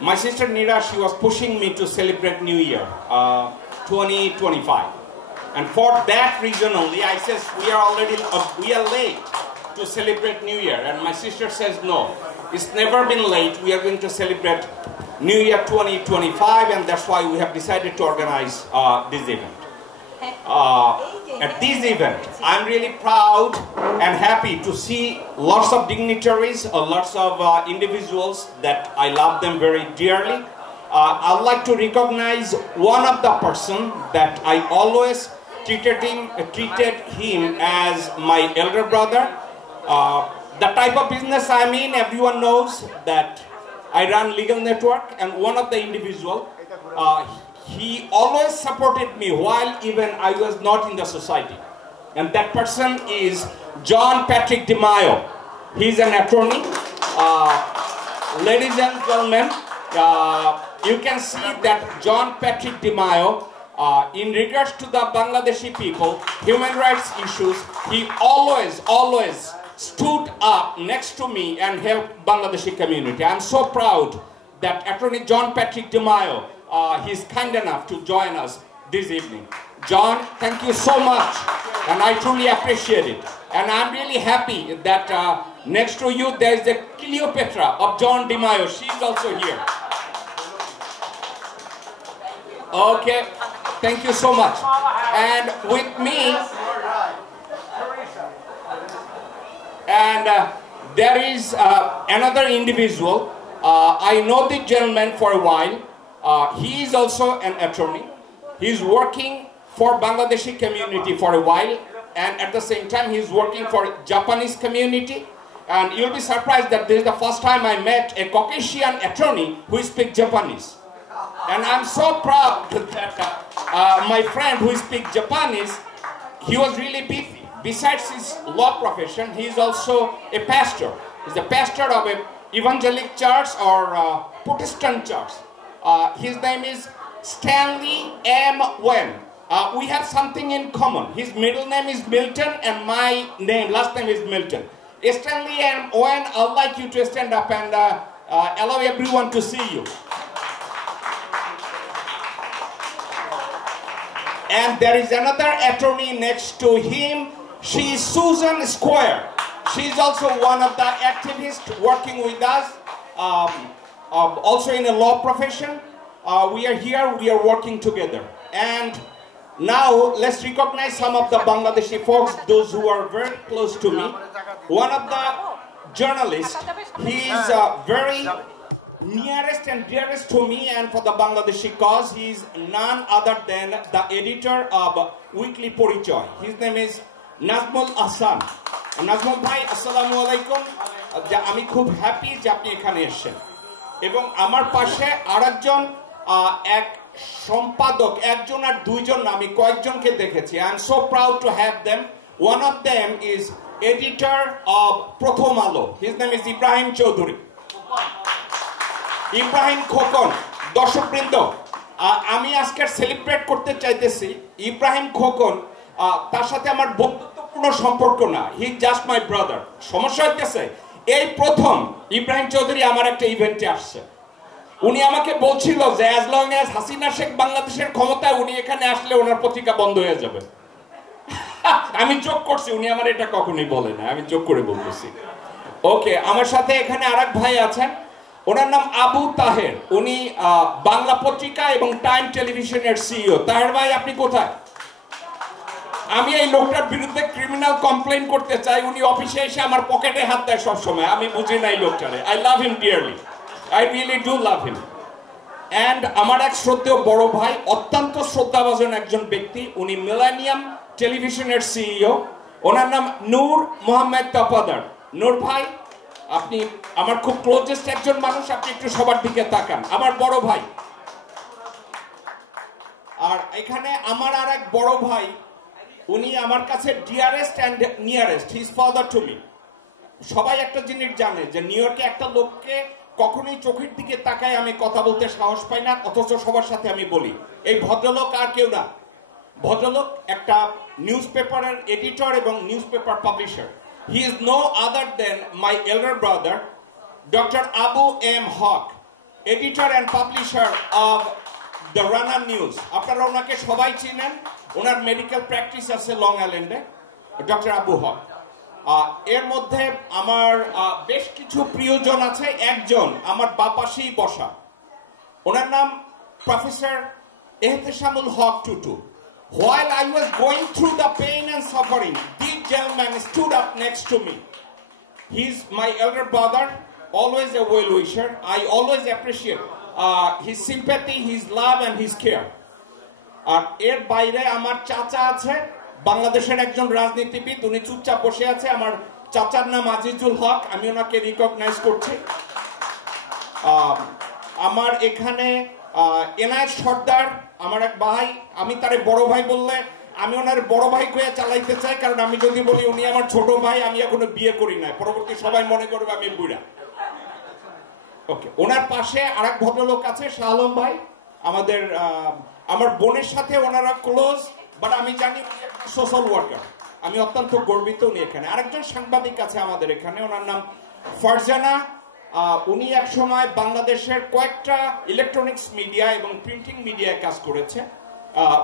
My sister Nira, she was pushing me to celebrate New Year 2025. And for that reason only, I says we are late to celebrate New Year. And my sister says, no, it's never been late. We are going to celebrate New Year 2025, and that's why we have decided to organize this event. At this event, I'm really proud and happy to see lots of dignitaries, lots of individuals that I love them very dearly. I'd like to recognize one of the person that I always treated him as my elder brother. The type of business I'm in, everyone knows that I run Legal Network, and one of the individual, he always supported me while even I was not in the society. And that person is John Patrick DeMaio. He's an attorney. Ladies and gentlemen, you can see that John Patrick DeMaio, in regards to the Bangladeshi people, human rights issues, he always stood up next to me and helped Bangladeshi community. I'm so proud that Attorney John Patrick DeMaio, he's kind enough to join us this evening. John, thank you so much, and I truly appreciate it. And I'm really happy that next to you there is the Cleopatra of John DeMaio. She's also here. Okay, thank you so much. And with me, and there is another individual. I know the gentleman for a while. He is also an attorney. He's working for Bangladeshi community for a while, and at the same time he's working for Japanese community. And you'll be surprised that this is the first time I met a Caucasian attorney who speaks Japanese. And I'm so proud that my friend who speaks Japanese, he was really busy. Besides his law profession, he is also a pastor. He's a pastor of an evangelical church or Protestant church. His name is Stanley M. Wen. We have something in common. His middle name is Milton, and my last name is Milton. Stanley M. Wen, I'd like you to stand up and allow everyone to see you. And there is another attorney next to him. She is Susan Square. She is also one of the activists working with us, also in a law profession. We are here, we are working together. And now let's recognize some of the Bangladeshi folks, those who are very close to me. One of the journalists, he is very nearest and dearest to me and for the Bangladeshi cause. He is none other than the editor of Weekly Porichoy. His name is Nazmul Ahsan. Nazmul bhai, assalamu alaikum. আমি খুব happy যে আপনি এখানে এসেছেন। এবং আমার পাশে আরেকজন এক সম্পাদক, একজন আর দুইজন, আমি কয়েকজনকে দেখেছি। I am so proud to have them. One of them is editor of প্রথম আলো. His name is Ibrahim Choudhury. Ibrahim Khokon. দর্শকবৃন্দ, আমি আজকে সেলিব্রেট করতে চাইতেছি ইব্রাহিম খোকন, তার সাথে আমার বন্ধুত্বপূর্ণ সম্পর্ক না, হি জাস্ট মাই ব্রাদার। সমস্যা হইতেছে এই প্রথম ইব্রাহিম চৌধুরী আমার একটা ইভেন্টে আসছে। উনি আমাকে বলছিল যে as long as Hasina Sheikh বাংলাদেশের ক্ষমতায়, উনি এখানে আসলে ওনার পত্রিকা বন্ধ হয়ে যাবে। আমি যোগ করছি, উনি আমার এটা কখনোই বলে না, আমি যোগ করে বলতেছি। ওকে, আমার সাথে এখানে আরেক ভাই আছেন, ওনার নাম আবু তাহের। উনি বাংলা পত্রিকা এবং টাইম টেলিভিশনের সিইও। তাহের ভাই, আপনি কোথায়? আমি এই লোকটার বিরুদ্ধে ক্রিমিনাল কমপ্লেইন করতে চাই। উনি অফিসে এসে আমার পকেটে হাত দেয় সব সময়। আমি বুঝি না এই লোকটারে। I love him dearly, I really do love him. And আমার এক শ্রদ্ধেয় বড় ভাই, অত্যন্ত শ্রদ্ধাভাজন একজন ব্যক্তি, উনি মিলেনিয়াম টেলিভিশনের সিইও। ওনার নাম নূর মোহাম্মদ তপাদার। নূর ভাই, আপনি আমার খুব ক্লোজেস্ট একজন মানুষ, আপনি একটু সবার দিকে তাকান। আমার বড় ভাই। আর এখানে আমার আর এক বড় ভাই, উনি আমার কাছে dearest and nearest, his father to me. সবাই একটা জিনিস জানে যে নিউ ইয়র্কে একটা লোককে কখনোই চোখের দিকে তাকায় আমি কথা বলতে সাহস পাই না, অথচ সবার সাথে আমি বলি। এই ভদ্রলোক আর কেউ না, ভদ্রলোক একটা নিউজ পেপারের এডিটর এবং news paper publisher. He is no other than my elder brother, Dr. Abu M. Haq, editor and publisher of The Runner News. আপনারা ওনাকে সবাই চিনেন, ওনার মেডিকেল প্র্যাকটিস আছে লং আইল্যান্ডে, ডক্টর আবু হক। এর মধ্যে আমার বেশ কিছু প্রিয়জন আছে, একজন আমার বাপাশেই বসা, ওনার নাম professor Ehteshamul Haque Tutu. While I was going through the pain and suffering, this gentleman stood up next to me. He's my elder brother, always a well-wisher. I always appreciate his sympathy, his love and his care. আর এর বাইরে আমার চাচা আছে, বাংলাদেশের একজন রাজনীতিবিদ, উনি চুপচাপ বসে আছে। আমার চাচার নাম আজিজুল হক, আমি ওনাকে রিকগনাইজ করছি। আমার এখানে এনায়েত সর্দার, আমার এক ভাই, আমি তারে বড় ভাই বললে আমি ওনার বড় ভাই কয়ে চালাইতে চাই, কারণ আমি যদি বলি উনি আমার ছোট ভাই, আমি এখনো বিয়ে করি না, পরবর্তী সবাই মনে করবে আমি বুড়া। ওকে, ওনার পাশে আরেক ভদ্রলোক আছে, শাহ আলম ভাই, আমাদের আমার বোনের সাথে ওনারা ক্লোজ, বাট আমি জানি সোশ্যাল ওয়ার্কার, আমি অত্যন্ত গর্বিত উনি এখানে। আরেকজন সাংবাদিক আছে আমাদের এখানে, ওনার নাম ফারজানা। উনি এক সময় বাংলাদেশের কয়েকটা ইলেকট্রনিক্স মিডিয়া এবং প্রিন্টিং মিডিয়ায় কাজ করেছে।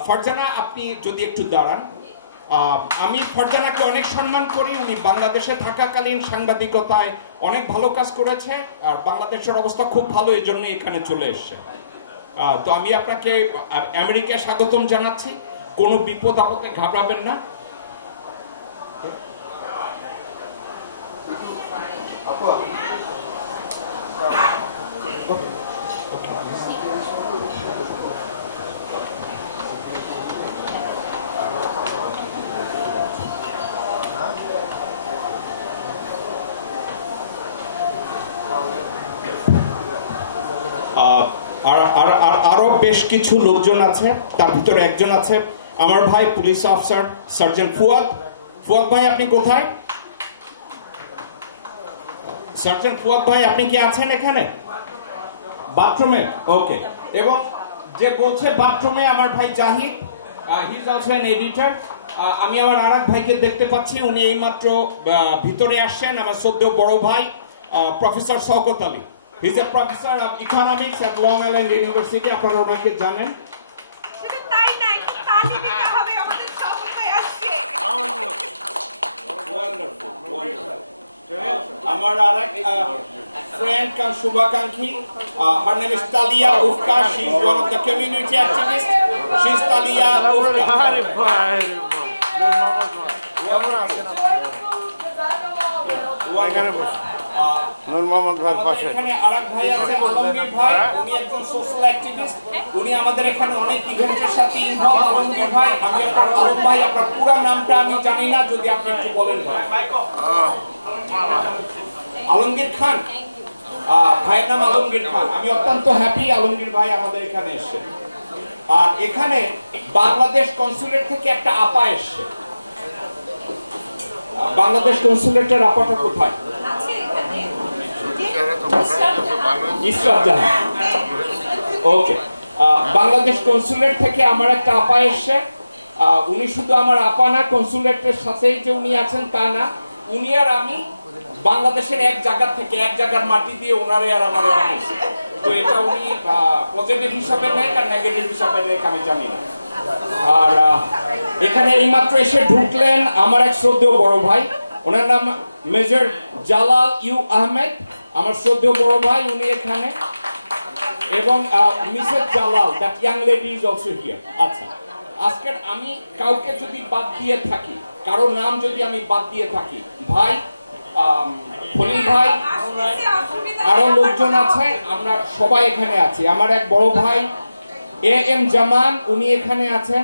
ফারজানা, আপনি যদি একটু দাঁড়ান। আমি ফারজানাকে অনেক সম্মান করি, উনি বাংলাদেশে থাকাকালীন সাংবাদিকতায় অনেক ভালো কাজ করেছে, আর বাংলাদেশের অবস্থা খুব ভালো, এই জন্য এখানে চলে এসছে। তো আমি আপনাকে আমেরিকায় স্বাগতম জানাচ্ছি, কোনো বিপদ আপদে ঘাবড়াবেন না। আরো বেশ কিছু লোকজন আছে, তার ভিতরে একজন আছে আমার ভাই police officer sergeant Fuad. Fuad ভাই আপনি কোথায়? সার্জেন্ট ফুয়াদ ভাই আপনি কি আছেন এখানে? বাথরুমে? ওকে। এবং যে বলছে বাথরুমে, আমার ভাই Zahid, he is also an editor. আমি আমার আরেক ভাইকে দেখতে পাচ্ছি, উনি এইমাত্র ভিতরে আসছেন, আমার শ্রদ্ধেয় বড় ভাই professor Shawkat Ali. He is a professor of economics at Long Island University. আপনারা ওনাকে জানেন। আমার আরেক friend come Shubhakankhi. Her name is Talia Ufka. She is one of the community activists. She is Talia Ufka. এখানে আরেক ভাই আছে আলমগীর ভাই, উনি একজন সোশ্যাল অ্যাক্টিভিস্ট, উনি আমাদের এখানে অনেক ইভেন্টের সাথে ইনভলভ। আলমগীর ভাই, আমি আপনার আলম ভাই, আপনার পুরো নামটা আমি জানি না, যদি আপনি একটু বলেন। আলমগীর খান, ভাইয়ের নাম আলমগীর খান। আমি অত্যন্ত হ্যাপি আলমগীর ভাই আমাদের এখানে এসে। আর এখানে বাংলাদেশ কনসুলেট থেকে একটা আপা এসছে। বাংলাদেশ কনসুলেটের আপাটা কোথায়? ওকে, বাংলাদেশ কনসুলেট থেকে আমার একটা আপা এসছে। উনি শুধু আমার আপা না, কনসুলেটের সাথেই যে উনি আছেন তা না, উনি আর আমি বাংলাদেশের এক জায়গা থেকে, এক জায়গার মাটি দিয়ে ওনারে আর আমারে বানিয়েছে। তো এটা উনি পজিটিভ হিসাবে নেয় আর নেগেটিভ হিসাবে নেয় আমি জানি না। আর এখানে এইমাত্র এসে ঢুকলেন আমার এক শ্রদ্ধেয় বড় ভাই, ওনার নাম মেজর জালাল ইউ আহমেদ, আমার শ্রদ্ধেয় বড় ভাই, উনি এখানে। এবং Mrs Jalal, that young lady is also here. আচ্ছা, আজকের আমি কাউকে যদি বাদ দিয়ে থাকি, কারো নাম যদি আমি বাদ দিয়ে থাকি, ভাই খলিল ভাই, আরো লোকজন আছে, আমরা সবাই এখানে আছি। আমার এক বড় ভাই এ এম জামান, উনি এখানে আছেন।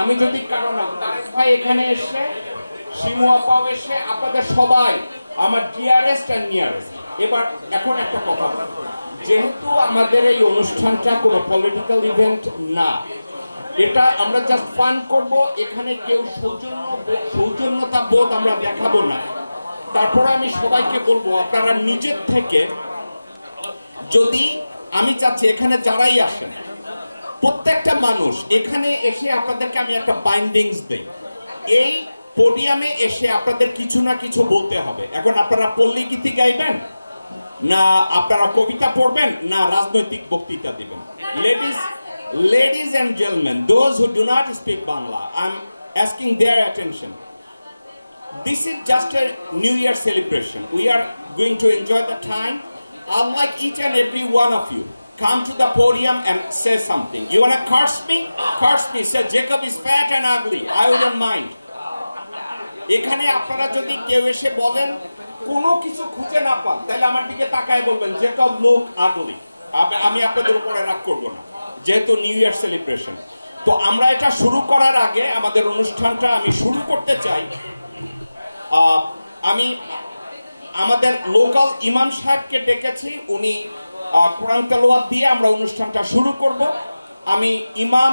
আমি যদি কারো নাম, তারেক ভাই এখানে এসে, শিমু আপাও এসে, আপনাদের সবাই আমার ডিয়ারেস্ট অ্যান্ড নিয়ারেস্ট। এবার এখন একটা কথা, যেহেতু আমাদের এই অনুষ্ঠানটা কোনো পলিটিক্যাল ইভেন্ট না, এটা আমরা জাস্ট ফান করব, এখানে কেউ সৌজন্যতা বোধ আমরা দেখাবো না। তারপরে আমি সবাইকে বলবো, আপনারা নিজের থেকে, যদি আমি চাচ্ছি এখানে যারাই আসেন প্রত্যেকটা মানুষ এখানে এসে আপনাদেরকে আমি একটা বাইন্ডিংস দেই, এই পোডিয়ামে এসে আপনাদের কিছু না কিছু বলতে হবে। এখন আপনারা পল্লী গীতি গাইবেন, না আপনারা কবিতা পড়বেন, না রাজনৈতিক বক্তৃতা দিবেন? Ladies and gentlemen, those who do not speak Bangla, I'm asking their attention. This is just a New Year celebration. We are going to enjoy the time. I'd like each and every one of you come to the podium and say something. You want to curse me? Curse me. Say Jacob is fat and ugly. I wouldn't mind. এখানে আপনারা যদি কেউ এসে বলেন কোনো কিছু খুঁজে না পান, তাহলে আমার দিকে তাকায় বলবেন জেকব লুক আগলি। আমি আপনাদের উপরে রাগ করব না, যেহেতু নিউ ইয়ার সেলিব্রেশন। তো আমরা এটা শুরু করার আগে আমাদের অনুষ্ঠানটা আমি শুরু করতে চাই। আমি আমাদের লোকাল ইমাম সাহেবকে ডেকেছি, উনি কোরআন তেলাওয়াত দিয়ে আমরা অনুষ্ঠানটা শুরু করব। আমি ইমাম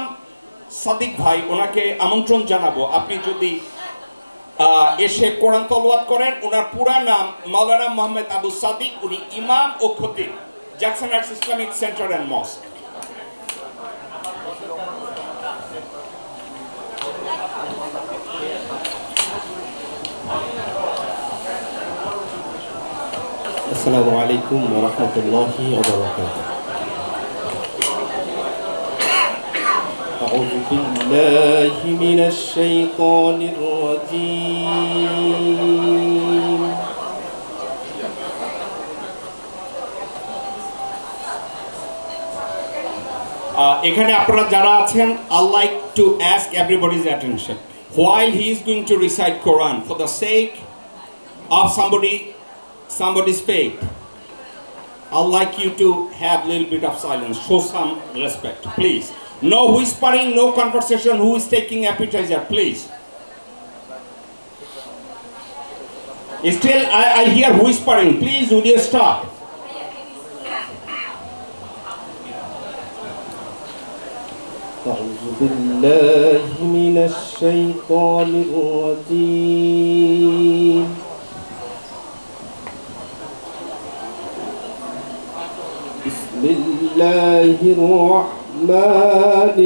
সাদিক ভাই, ওনাকে আমন্ত্রণ জানাবো, আপনি যদি এসে কোরআন তেলাওয়াত করেন। ওনার পুরা নাম মাওলানা মোহাম্মদ আবু সাদিক, উনি ইমাম ও খতিব Jackson Heights Islamic centre and mosque. আসসালামু আলাইকুম ওয়া রাহমাতুল্লাহি ওয়া বারাকাতুহু। أعوذ بالله من الشيطان الرجيم. এখানে আপনারা যারা আছেন, I like to ask everybody's attention while he is going to recite Quran for the sake of somebody's faith. I'd like you to have a little bit of silence, show some respect, please. No whispering, no conversation. Who is taking appetizer, please? Still, I hear whispering. Please, would you stop? أعوذ بالله من الشيطان الرجيم. بسم الله الرحمن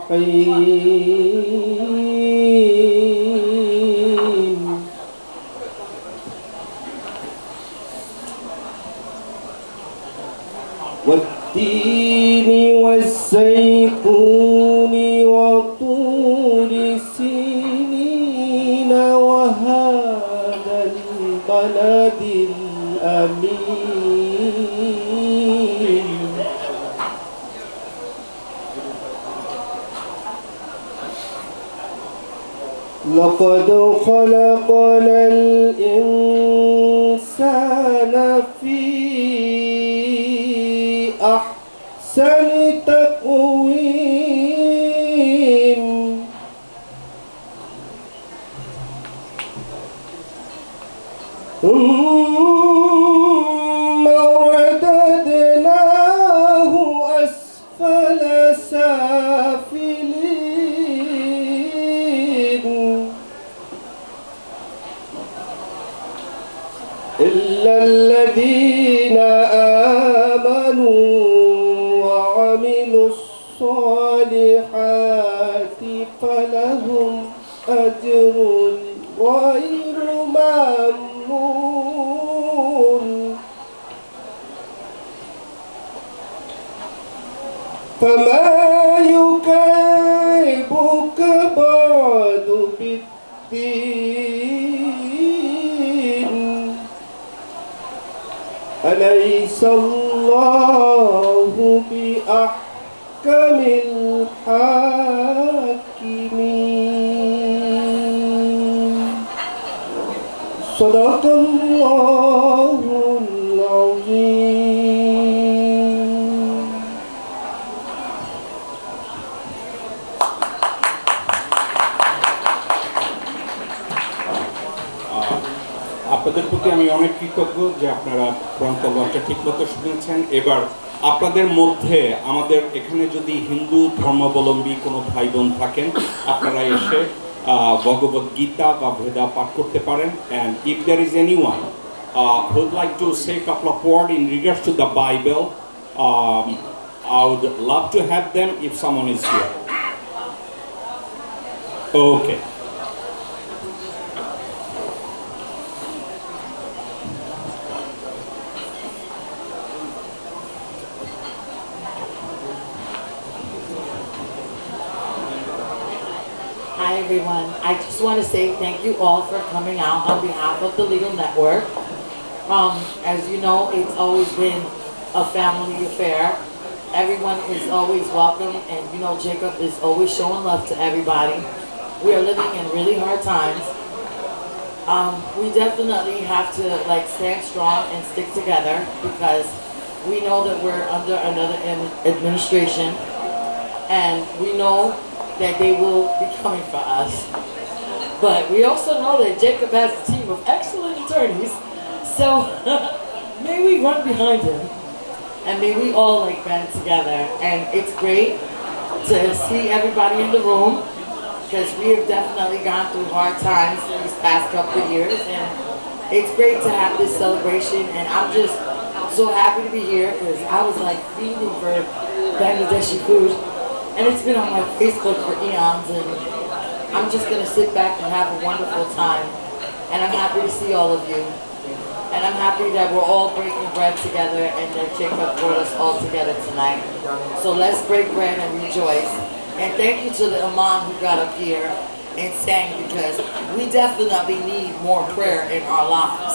الرحيم. والتين والزيتون وطور سينين وهذا البلد الأمين. لقد خلقنا الإنسان في أحسن تقويم. ثم رددناه أسفل سافلين إلا الذين آمنوا وعملوا الصالحات فلهم أجر غير ممنون. فما يكذبك بعد بالدين. أليس الله بأحكم الحاكمين. صدق الله العظيم. আপনাদের প্রতি আমি অনেক কৃতজ্ঞ যে আপনারা কোরআন তেলাওয়াতটা ঠিকমতো শুনেছেন। এবার আপনাদের মধ্যে আমাদের এখানে যদি হিন্দু ধর্মাবলম্বী কোনো ভাই বোন থাকেন, আপনারা এসে ভগবত গীতা বা ভেদা পাঠ করতে পারেন। And if there is anyone who'd like to say a couple of words in regards to the Bible, I would love to have them if someone is here. Okay. Hi everyone. I just want to say thank you all for coming out on behalf of the Legal Network. As you know, it's always been a family affair. Everyone is always welcome, and you know Jacob is always showing love to everybody. We are living in really hard times. We definitely have to stand strong and stick together because we know that we're under another administration, and we know that they will be coming for us. But we also know that Jacob has a team of excellent attorneys, so may we run behind him, and may we all band together. And it's great to see everybody in the room, because we have definitely gone through hard times these past couple of years, and it's great to have this celebration. And I'm just so happy to be here because I was fiending for Bangladeshi food, and it's been on my Facebook for eons, and I'm just gonna sit back and have a wonderful time. And I'm happy to see all of you, and I'm happy that we're all breaking bread together and that Jacob brought us all together tonight. So let's break bread and rejoice. And thank you to the imam who got up here and sang, because we definitely need more prayer in our lives.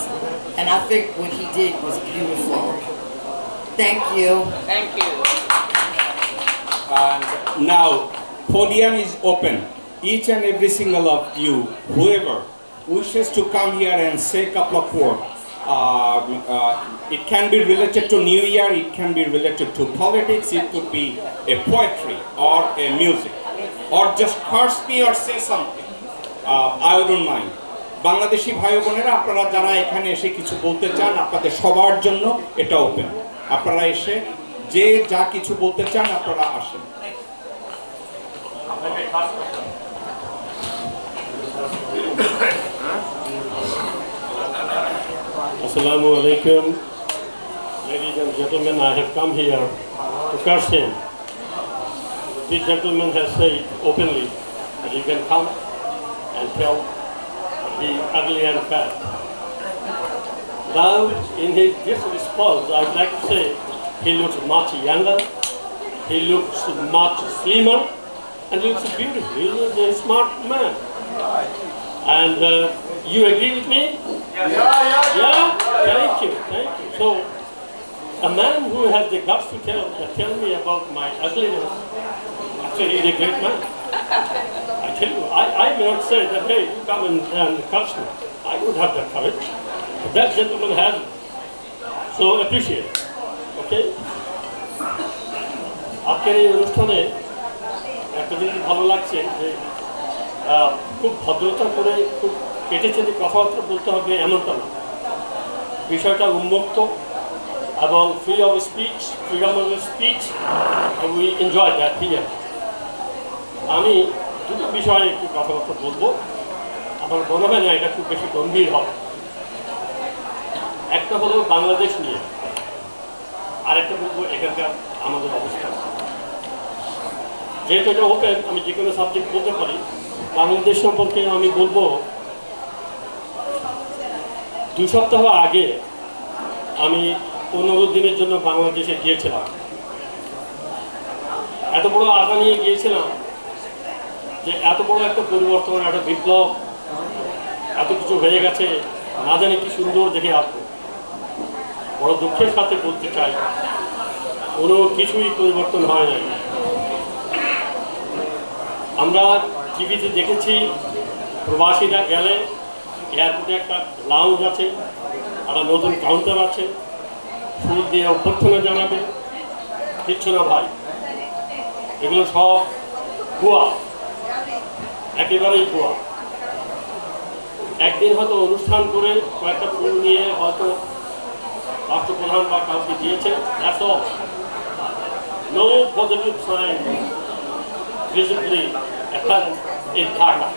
And I think what he did was beautiful. Thank you. Thank you. And now, podium is open. Each and every single of you, whoever wishes to come here and say a couple of words. It can be related to New Year, it can be related to politics, it could be a poetry or a music, or just curse me or say something. I wouldn't mind. Bangladeshi ভাই বোনেরা, আপনারা যারা এখানে এসে কিছু বলতে চান, আপনাদের সবার জন্য এটা ওপেন। আপনারা এসে যে যা কিছু বলতে চান আপনারা আসেন। Assalamu alaikum. Ladies and gentlemen, I have come here to curse him. This gentleman has said openly that you can come and tell he ugly and fat. Now, in this response, I would like to say he looks much younger, he looks much slimmer, and he looks beautiful. He's a smart man. And you agree with me? Yeah? Thank you. So, a man who has the guts to tell me about my ugliness, actually he's a great man. I tell you, I may not say that, hey, you come and curse me. I don't have that courage. But that gentleman has it. So, appreciate it. Okay? আজকের এই অনুষ্ঠানে একটা জিনিস ভালো লাগছে যে খুব ভদ্রতা করে খুব কেটে চেটে কথাবার্তা বলতে হবে এমনটা না, বিষয়টা উন্মুক্ত এবং free of speech, freedom of speech, we enjoy that here. আমি দুটো বিষয়ে একটু কথাবার্তা বলবো, আমার মনে হয় না এটা খুব বেশি গম্ভীর হবে। একটা হলো বাংলাদেশ নিয়ে, আরেকটা বলবো এখানকার আমাদের অবস্থা। যেহেতু এটা ওপেন, আমি যে কোনো সাবজেক্ট বলতে পারি। বাংলাদেশ সম্পর্কে আমি বলবো, 2 সপ্তাহ আগে আমি 15 দিনের জন্য বাংলাদেশে গিয়েছিলাম। এত বড় আশা নিয়ে গিয়েছিলাম যে এত বড় একটা পরিবর্তন, একটা বিপ্লব, এত কিছু হয়ে গেছে, না জানি কি সুন্দর দেখে আসবো। বড় দুঃখের সাথে বলতে চাই, কোনো কিছুই পরিবর্তন হয় নাই। আমরা টিভিতে দেখেছি প্রবাসীরা গেলে এয়ারপোর্টে একটা লাউঞ্জ আছে, একটা নতুন কাউন্টার আছে, ফুল দিয়ে অভ্যর্থনা জানাবে। কিচ্ছু না ভাই, এগুলো সব ভুয়া, একেবারেই ভুয়া। একদিন হয়তো অনুষ্ঠান করে কয়েকটা ফুল নিয়ে হয়তো রাষ্ট্রপ্রধান বা কাউকে দিয়েছে, that's all. No positive sign visibly apparent in Dhaka.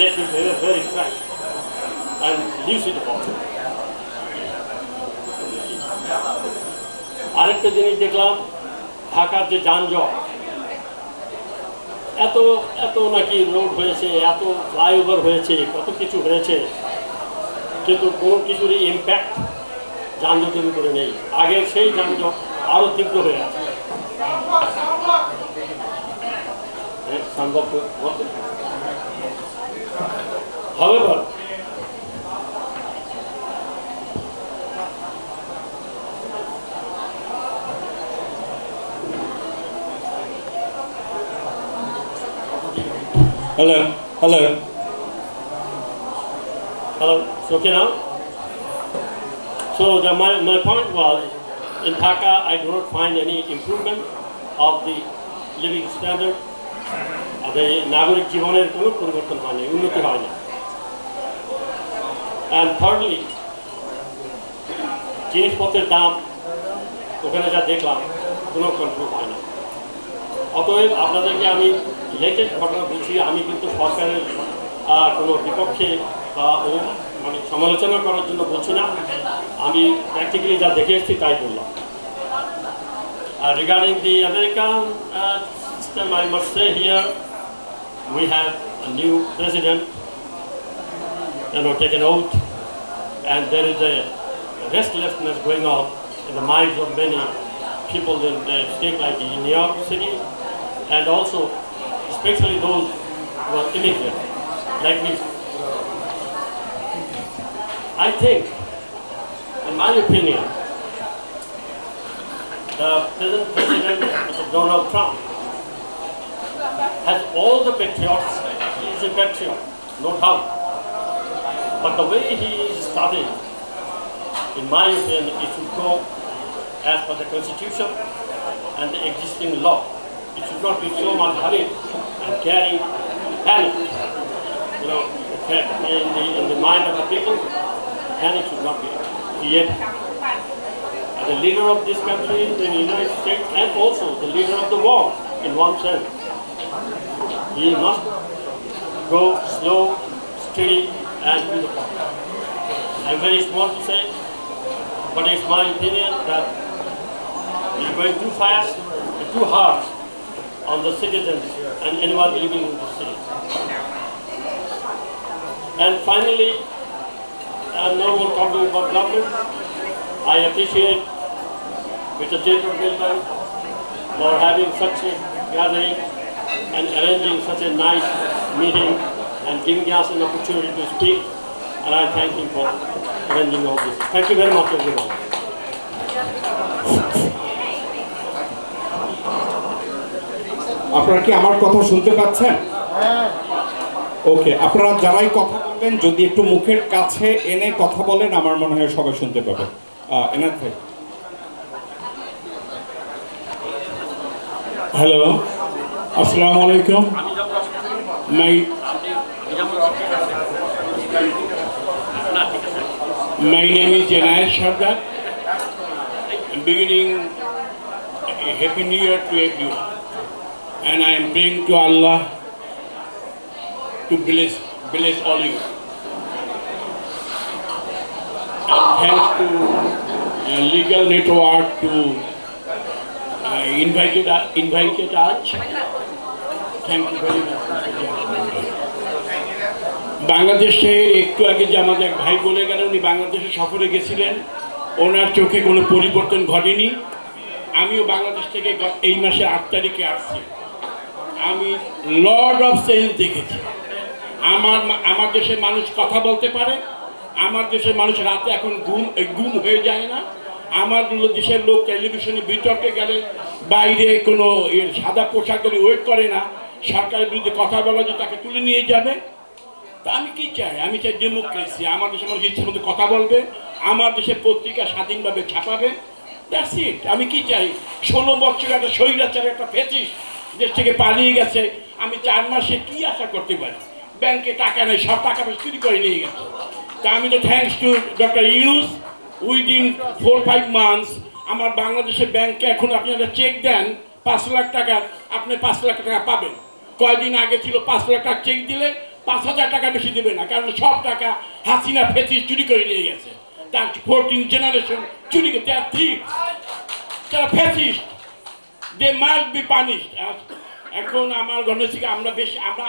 Let me be very frank and lucid about it. আরেকটা জিনিস দেখলাম, ঢাকার যে যানজট, এত নাকি রোড হয়েছে, এত ফ্লাইওভার হয়েছে, কত কিছু হয়েছে, কিন্তু কোনো কিছুরই ইম্প্যাক্ট যানজটের উপরে নেই। আগের সেই যানজট আরও তীব্র হয়ে আছে। সম্ভব হতো। However, Hello. it's okay now? So my point was, in Dhaka, I do not find any improvement of the living standard. The নাগরিক জীবনের কোনো পরিবর্তন হয়নি, উন্নতি হয়নি। And thirdly, জিনিসপত্রের দাম ওখানে যা দেখলাম কোনো কন্ট্রোল হয় না। অতএব আপনাদেরকে আমি লেটেস্ট ঘটনা বলছি, আমি কিন্তু সরকারের কোনো বিপক্ষে বা মানে সমালোচনা করার জন্য বলছি না, আমি প্র্যাকটিক্যালি যা দেখে এসেছি তাই বললাম। Regarding the American system, I must say here, we have a new president, taken oath, and there is a restlessness going on in the minds of many people in the state like in New York City, and also especially those who are immigrants like me. I think, in my opinion, the present president, Mr. Donald Trump, has all the patriots. He is a patriot, no doubt. But the way he is studying, in my opinion, it should go as per the Constitution and the existing law. It should not be so much hurried and carry panic, in the mind of the people. Panic should not be created. As a leader of this country, the United States, and also the leader of the world, in one sense, he must go slow, steady, and to the point. I'm very small to say, but it's my opinion that he's going too fast and too hard on the citizens and anyone living in the city. And finally, no more talking about government. I appreciate Mr. Jacob Milton for having such a gathering and arranging such a nice meeting and giving us an opportunity to speak. And I thank him for arranging all this. Thank you very much, everyone. আপনারা কি আমার কথা শুনতে পাচ্ছেন? ওকে, আপনারা যারাই কথা বলবেন যদি একটু মুখের কাছে এনে কথা বলেন, আমার মনে হয় সবাই শুনতে পাবে। এনার থেকে Hello. Assalamu alaikum. My name is Janayat Sardar. I'm beginning a Happy New Year to everyone. And I am praying to Allah to bless all you. And thanks to Legal Network to invited us. Thank you very much. বাংলাদেশে একটু আগে যে আমাদের ভাই বলে গেলেন, উনি বাংলাদেশে সফরে গেছিলেন, ওনার চোখে কোনো পরিবর্তন ঘটেনি। আমিও বাংলাদেশ থেকে এই মাসের 8 তারিখে আসছি। আমি লর্ড অফ চেঞ্জ দেখেছি। আমার দেশের মানুষ কথা বলতে পারে, আমার দেশের মানুষ রাতে এখন গুম হয়ে যায় না। আমার দেশের লোক টেলিভিশনে বিতর্কে গেলে বাইরে কোনো সাদা পোশাক ধরে ওয়েট করে না, সরকারের বিরুদ্ধে কথা বলা যে তাকে তুলে নিয়ে যাবে। তা আমি কি চাই? আমি চাই ডেমোক্রেসি। আমার দেশের মানুষ ইচ্ছের মধ্যে কথা বলবে, আমার দেশের পত্রিকা স্বাধীনভাবে ছাপাবে। That's it. আমি কি চাই? 16 বছর একটা স্বৈরাচার একটা ফ্যাসিস্ট দেশ থেকে পালিয়ে গেছে, আমি 4 মাসে কি আশা করতে পারি? ব্যাংকে টাকা নেই, সব টাকা চুরি করে নিয়ে গেছে। তা আমি তো thanks to doctor Yunus, within 4-5 months আমার বাংলাদেশের ব্যাংকে এখন আপনি একটা চেক দেন 5 লাখ টাকার, আপনি 5 লাখ টাকা পাবেন। কয়েকদিন আগে ছিল 5 লাখ টাকা চেক দিলে 5,000 টাকা বেশি দেবে না, কারণ সব টাকা হাসিনা ফ্যাসিস্ট চুরি করে নিয়ে গেছে। তার 14 জেনারেশন চুরি করতে, তারা fascist, they must be punished. এখন আমার গণেশিকা আমরা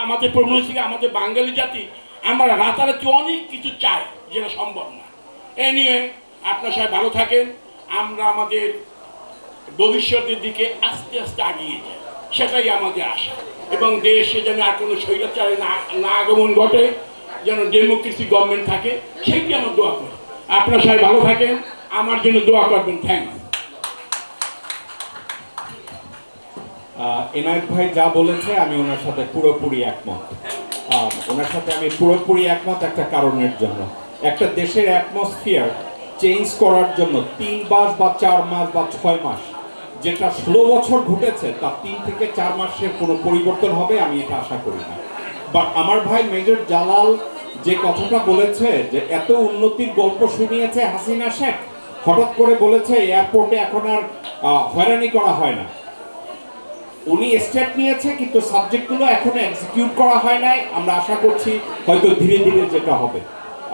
আমাদের প্রবণশিকা, আমাদের বাঙালি জাতি আমরা রাতারাতি অনেক কিছু চাই যেটা সম্ভব না। এ নিয়ে আপনার সবাই ভালো থাকেন, আমরা আমাদের ভবিষ্যতের দিকে আস্তে আস্তে এগিয়ে যাই। সেটাই আমাদের আশা, এবং দেশে যেন আর কোনো স্বৈরাচারে না আগমন ঘটে, যেন ডেমোক্রেসি গভর্নমেন্ট থাকে, সেইটি আমার দোয়া করি। আপনারা সবাই ভালো থাকেন, আমার জন্য দোয়া করবেন। Thank you. এনায়েত ভাই যা বলেছে আমি ওনার সাথে পুরোপুরি একমত। ওনার সাথে আমি পুরোপুরি একমত একটা কারণের জন্য। একটা দেশের অ্যাটমসফিয়ার চেঞ্জ করার জন্য 3 মাস বা 4 মাস বা 6 মাস, যেটা 16 বছর ঘটেছে তার 3 থেকে 4 মাসের কোনো পরিবর্তন হবে আমি এটা আশা করি না। বাট আমার ভাই মেজর জালাল যে কথাটা বলেছে যে এত উন্নতির গল্প শুনিয়েছে হাসিনা শেখ, হঠাৎ করে বলেছে এয়ারপোর্টে এখন আর হয়রানি করা হয় না। উনি স্টেপ নিয়েছে কিন্তু সাবজেক্টগুলো এখনো এক্সিকিউট করা হয় নাই। আমরা আশা করছি হয়তো ধীরে ধীরে যেটা হবে,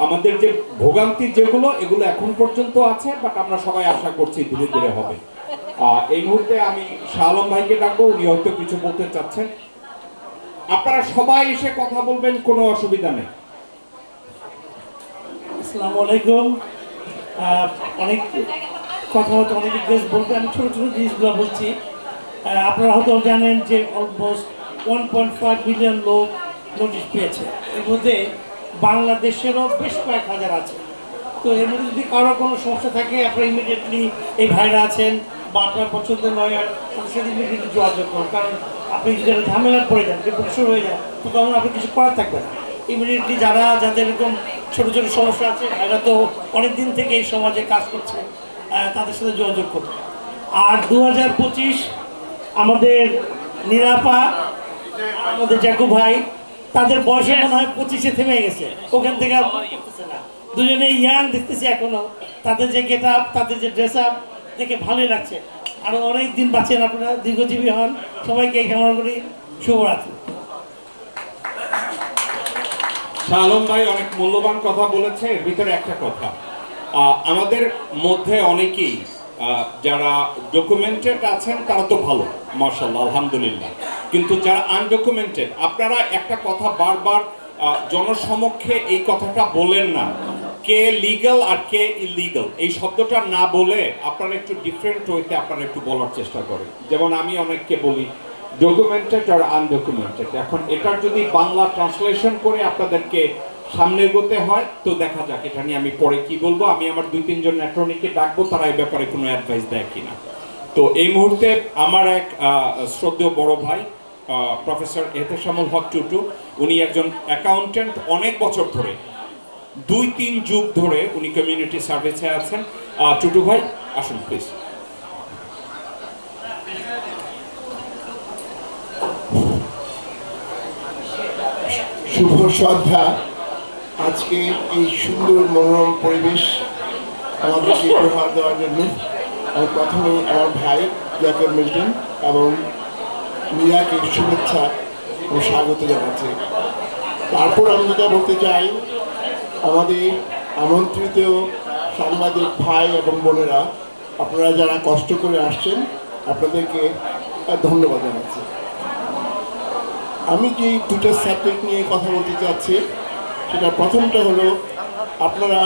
আমাদের যে ভোগান্তি যেগুলো এগুলো এখন পর্যন্ত আছে, বাট আমরা সবাই আশা করছি ধীরে ধীরে হবে। এই মুহূর্তে আমি শাহ আলম ভাইকে ডাকবো, উনি হয়তো কিছু বলতে চাচ্ছেন। আপনারা সবাই এসে কথা বলবেন, কোনো অসুবিধা নেই। আসসালামু আলাইকুম। অনেক কথা হয়তো অনেক দেশ বলতে, আমি ছোটো ছোটো জিনিসগুলো বলছি। আপনারা হয়তো জানেন যে অলমোস্ট 1.5 মিলিয়ন লোক নোটিশ পেয়েছে, এর মধ্যে বাংলাদেশেরও বেশ কয়েক হাজার আছে। তো এর মধ্যে যদি কারো কোনো সমস্যা থাকে আপনারা ইমিডিয়েটলি এই ভাইরা আছেন বা আপনার পছন্দের লয়ার তাদের সাথে ইমিডিয়েটলি যোগাযোগ করুন, কারণ আপনি যদি ঝামেলা পড়ে যান, রিপোর্ট শুরু হয়ে যায়, তো তখন আপনি কিছু করার থাকবে না। ইমিডিয়েটলি যাদের এরকম ছোটো ছোটো সমস্যা আছে, ভাইরা তো অনেক দিন থেকে এই সমাজে কাজ করছে, তাদের সাথে যোগাযোগ করুন। আর 2025 আমাদের নিরাপা, আমাদের জ্যাকু ভাই, তাদের বয়সে মনে হয় 25-এ থেমে গেছে, ওখান থেকে আর করতেছে না। দুজনে ইয়াং দেখতেছি এখনো, তাদের যে গেট আপ, তাদের যে ড্রেস আপ দেখে ভালোই লাগছে। আরও অনেক দিন বাঁচেন আপনারা, দীর্ঘজীবী হন, সবাইকে এই কামনা করি। শুভরাত্রি। শাহ আলম ভাই অনেক মূল্যবান কথা বলেছে। এর ভিতরে একটা কথা, আমাদের মধ্যে অনেকেই যারা ডকুমেন্টেড আছেন তারা তো ভালো, মাশাআল্লাহ, আলহামদুলিল্লাহ, কিন্তু যারা আনডকুমেন্টেড, আপনারা একটা কথা বারবার জনসমক্ষে এই কথাটা বলেন না, কে লিগ্যাল আর কে ইলিগাল, এই শব্দটা না বলে আপনারা একটু ডিফারেন্ট ওয়েতে আপনারা একটু বলার চেষ্টা করেন। যেমন আমি অনেককে বলি ডকুমেন্টেড আর আনডকুমেন্টেড। এখন এটার যদি বাংলা ট্রান্সলেশন করে আপনাদেরকে সামনে এগোতে হয় তো দেখা যাক, এটা নিয়ে আমি পরে কি বলবো। আমি আমার 2-3 জন অ্যাটর্নিকে ডাকবো, তারা এই ব্যাপারে কোনো অ্যাডভাইস দেয় কিনা। তো এই মুহূর্তে আমার এক শ্রদ্ধেয় বড় ভাই প্রফেসর এহতেশামুল হক টুটু, উনি একজন অ্যাকাউন্টেন্ট, অনেক বছর ধরে 2-3 যুগ ধরে উনি কমিউনিটি সার্ভিসে আছেন। টুটু ভাই আসুন প্লিজ। শুভ সন্ধ্যা। আজকে এই সুন্দর মনোরম পরিবেশ আমাদেরকে উপহার দেওয়ার জন্য আমি প্রথমে আমার ভাই জ্যাকব মিল্টন এবং মীরাকে শুভেচ্ছা ও স্বাগত জানাচ্ছি। তারপর আমি যেটা বলতে চাই, আমাদের আমন্ত্রিত সাংবাদিক ভাই এবং বোনেরা, আপনারা যারা কষ্ট করে আসছেন আপনাদেরকে ধন্যবাদ জানাচ্ছি। আমি যে 2টা সাবজেক্ট নিয়ে কথা বলতে চাচ্ছি, সেটা প্রথমটা হলো, আপনারা,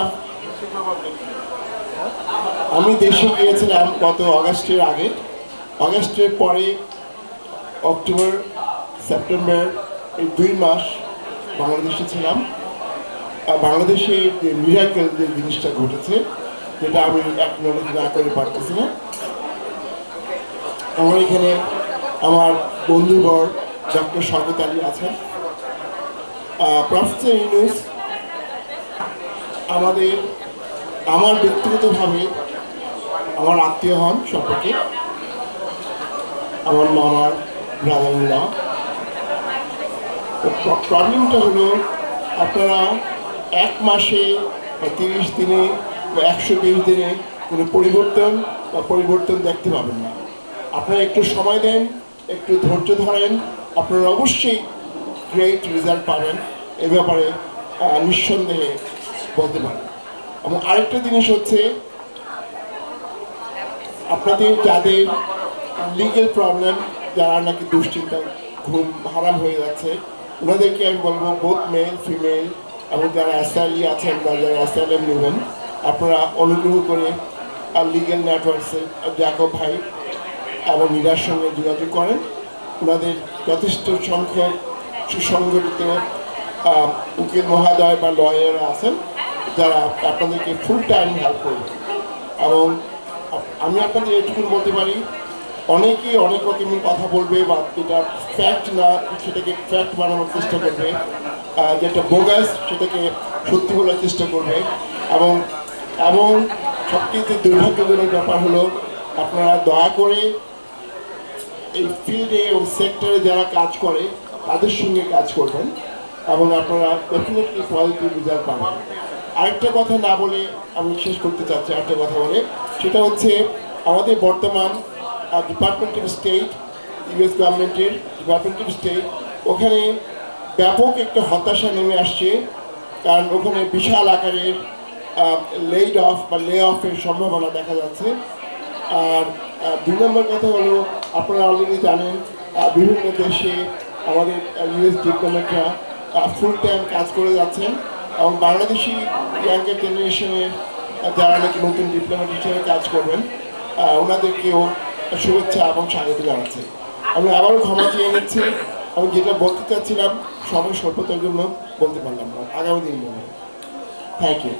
আমি দেশে গিয়েছিলাম গত অগাস্টের আগে, অগাস্টের পরে অক্টোবর সেপ্টেম্বর এই 2 মাস বাংলাদেশে ছিলাম। বাংলাদেশে যে মিরাকেল যে জিনিসটা ঘটেছে, যেটা আমি অ্যাকনোলেজ না করে পারতেছি না। আমার এখানে আমার বন্ধুবর ডক্টর শওকত আলী আছেন, প্রফেসর ইউনূস আমার ব্যক্তিগতভাবে আমার আত্মীয় হন সম্পর্কে, আমার মামার ব্রাদার-ইন-ল। প্রবলেমটা হলো, আপনারা 1 মাসে বা 30 দিনে বা 120 দিনে কোনো পরিবর্তন দেখতে পাবেন না। আপনারা একটু সময় দেন, একটু ধৈর্য ধরেন, আপনারা অবশ্যই গ্রেট রেজাল্ট পাবেন, এ ব্যাপারে নিঃসন্দেহে বলতে পারেন। এবং আরেকটা জিনিস হচ্ছে, আপনাদের যাদের লিগেল প্রবলেম, যারা নাকি দুশ্চিন্তা, ঘুম হারাম হয়ে যাচ্ছে, ওনাদেরকে আমি বলবো, বোথ মেল ফিমেল এবং যারা অ্যাসাইলি আছেন বা যারা অ্যাসাইলেম নেবেন, আপনারা অনুগ্রহ করে লিগেল নেটওয়ার্কসে জ্যাকব ভাই এবং মীরার সঙ্গে যোগাযোগ করেন। ওনাদের যথেষ্ট সংখ্যক সুসংগঠিত উকিল মহোদয় বা লয়াররা আছেন যারা আপনাদেরকে ফুল টাইম হেল্প করবে। এবং আমি আপনাদের এটুকু বলতে পারি, অনেকেই অনেক রকমের কথা বলবে বা যেটা ফ্যাক্ট না সেটাকে ফ্যাক্ট বানানোর চেষ্টা করবে, যেটা বোগাস সেটাকে সত্যি বলার চেষ্টা করবে। এবং এবং সবচেয়ে দুর্ভাগ্যজনক ব্যাপার হলো আপনারা দয়া করে এই ফিল্ডে এবং সেক্টরে যারা কাজ করে তাদের সঙ্গে কাজ করবেন এবং আপনারা ডেফিনেটলি কোয়ালিটি রেজাল্ট পাবেন। আরেকটা কথা না বলে আমি শেষ করতে চাচ্ছি, আরেকটা কথা বলে, সেটা হচ্ছে আমাদের বর্তমান ডিপার্টমেন্ট অফ স্টেট, ইউএস গভর্নমেন্টের ডিপার্টমেন্ট অফ স্টেট, ওখানে ব্যাপক একটা হতাশা নেমে আসছে, কারণ ওখানে বিশাল আকারের লেড অফ বা লে অফের সম্ভাবনা দেখা যাচ্ছে। আর 2 নম্বর কথা হলো, আপনারা অলরেডি জানেন বিভিন্ন দেশে আমাদের ইউএস ডিপ্লোমেটরা ফুল টাইম কাজ করে যাচ্ছেন এবং বাংলাদেশি ইয়াঙ্গার জেনারেশনের যারা নাকি নতুন ডিপ্লোমেট হিসেবে কাজ করবেন ওনাদেরকেও শুভেচ্ছা এবং স্বাগত জানাচ্ছি। আমি আবারও ক্ষমা চেয়ে নিচ্ছি, আমি যেটা বলতে চাচ্ছিলাম সময় স্বল্পতার জন্য বলতে পারলাম না, আগামী দিন বলবো। Thank you.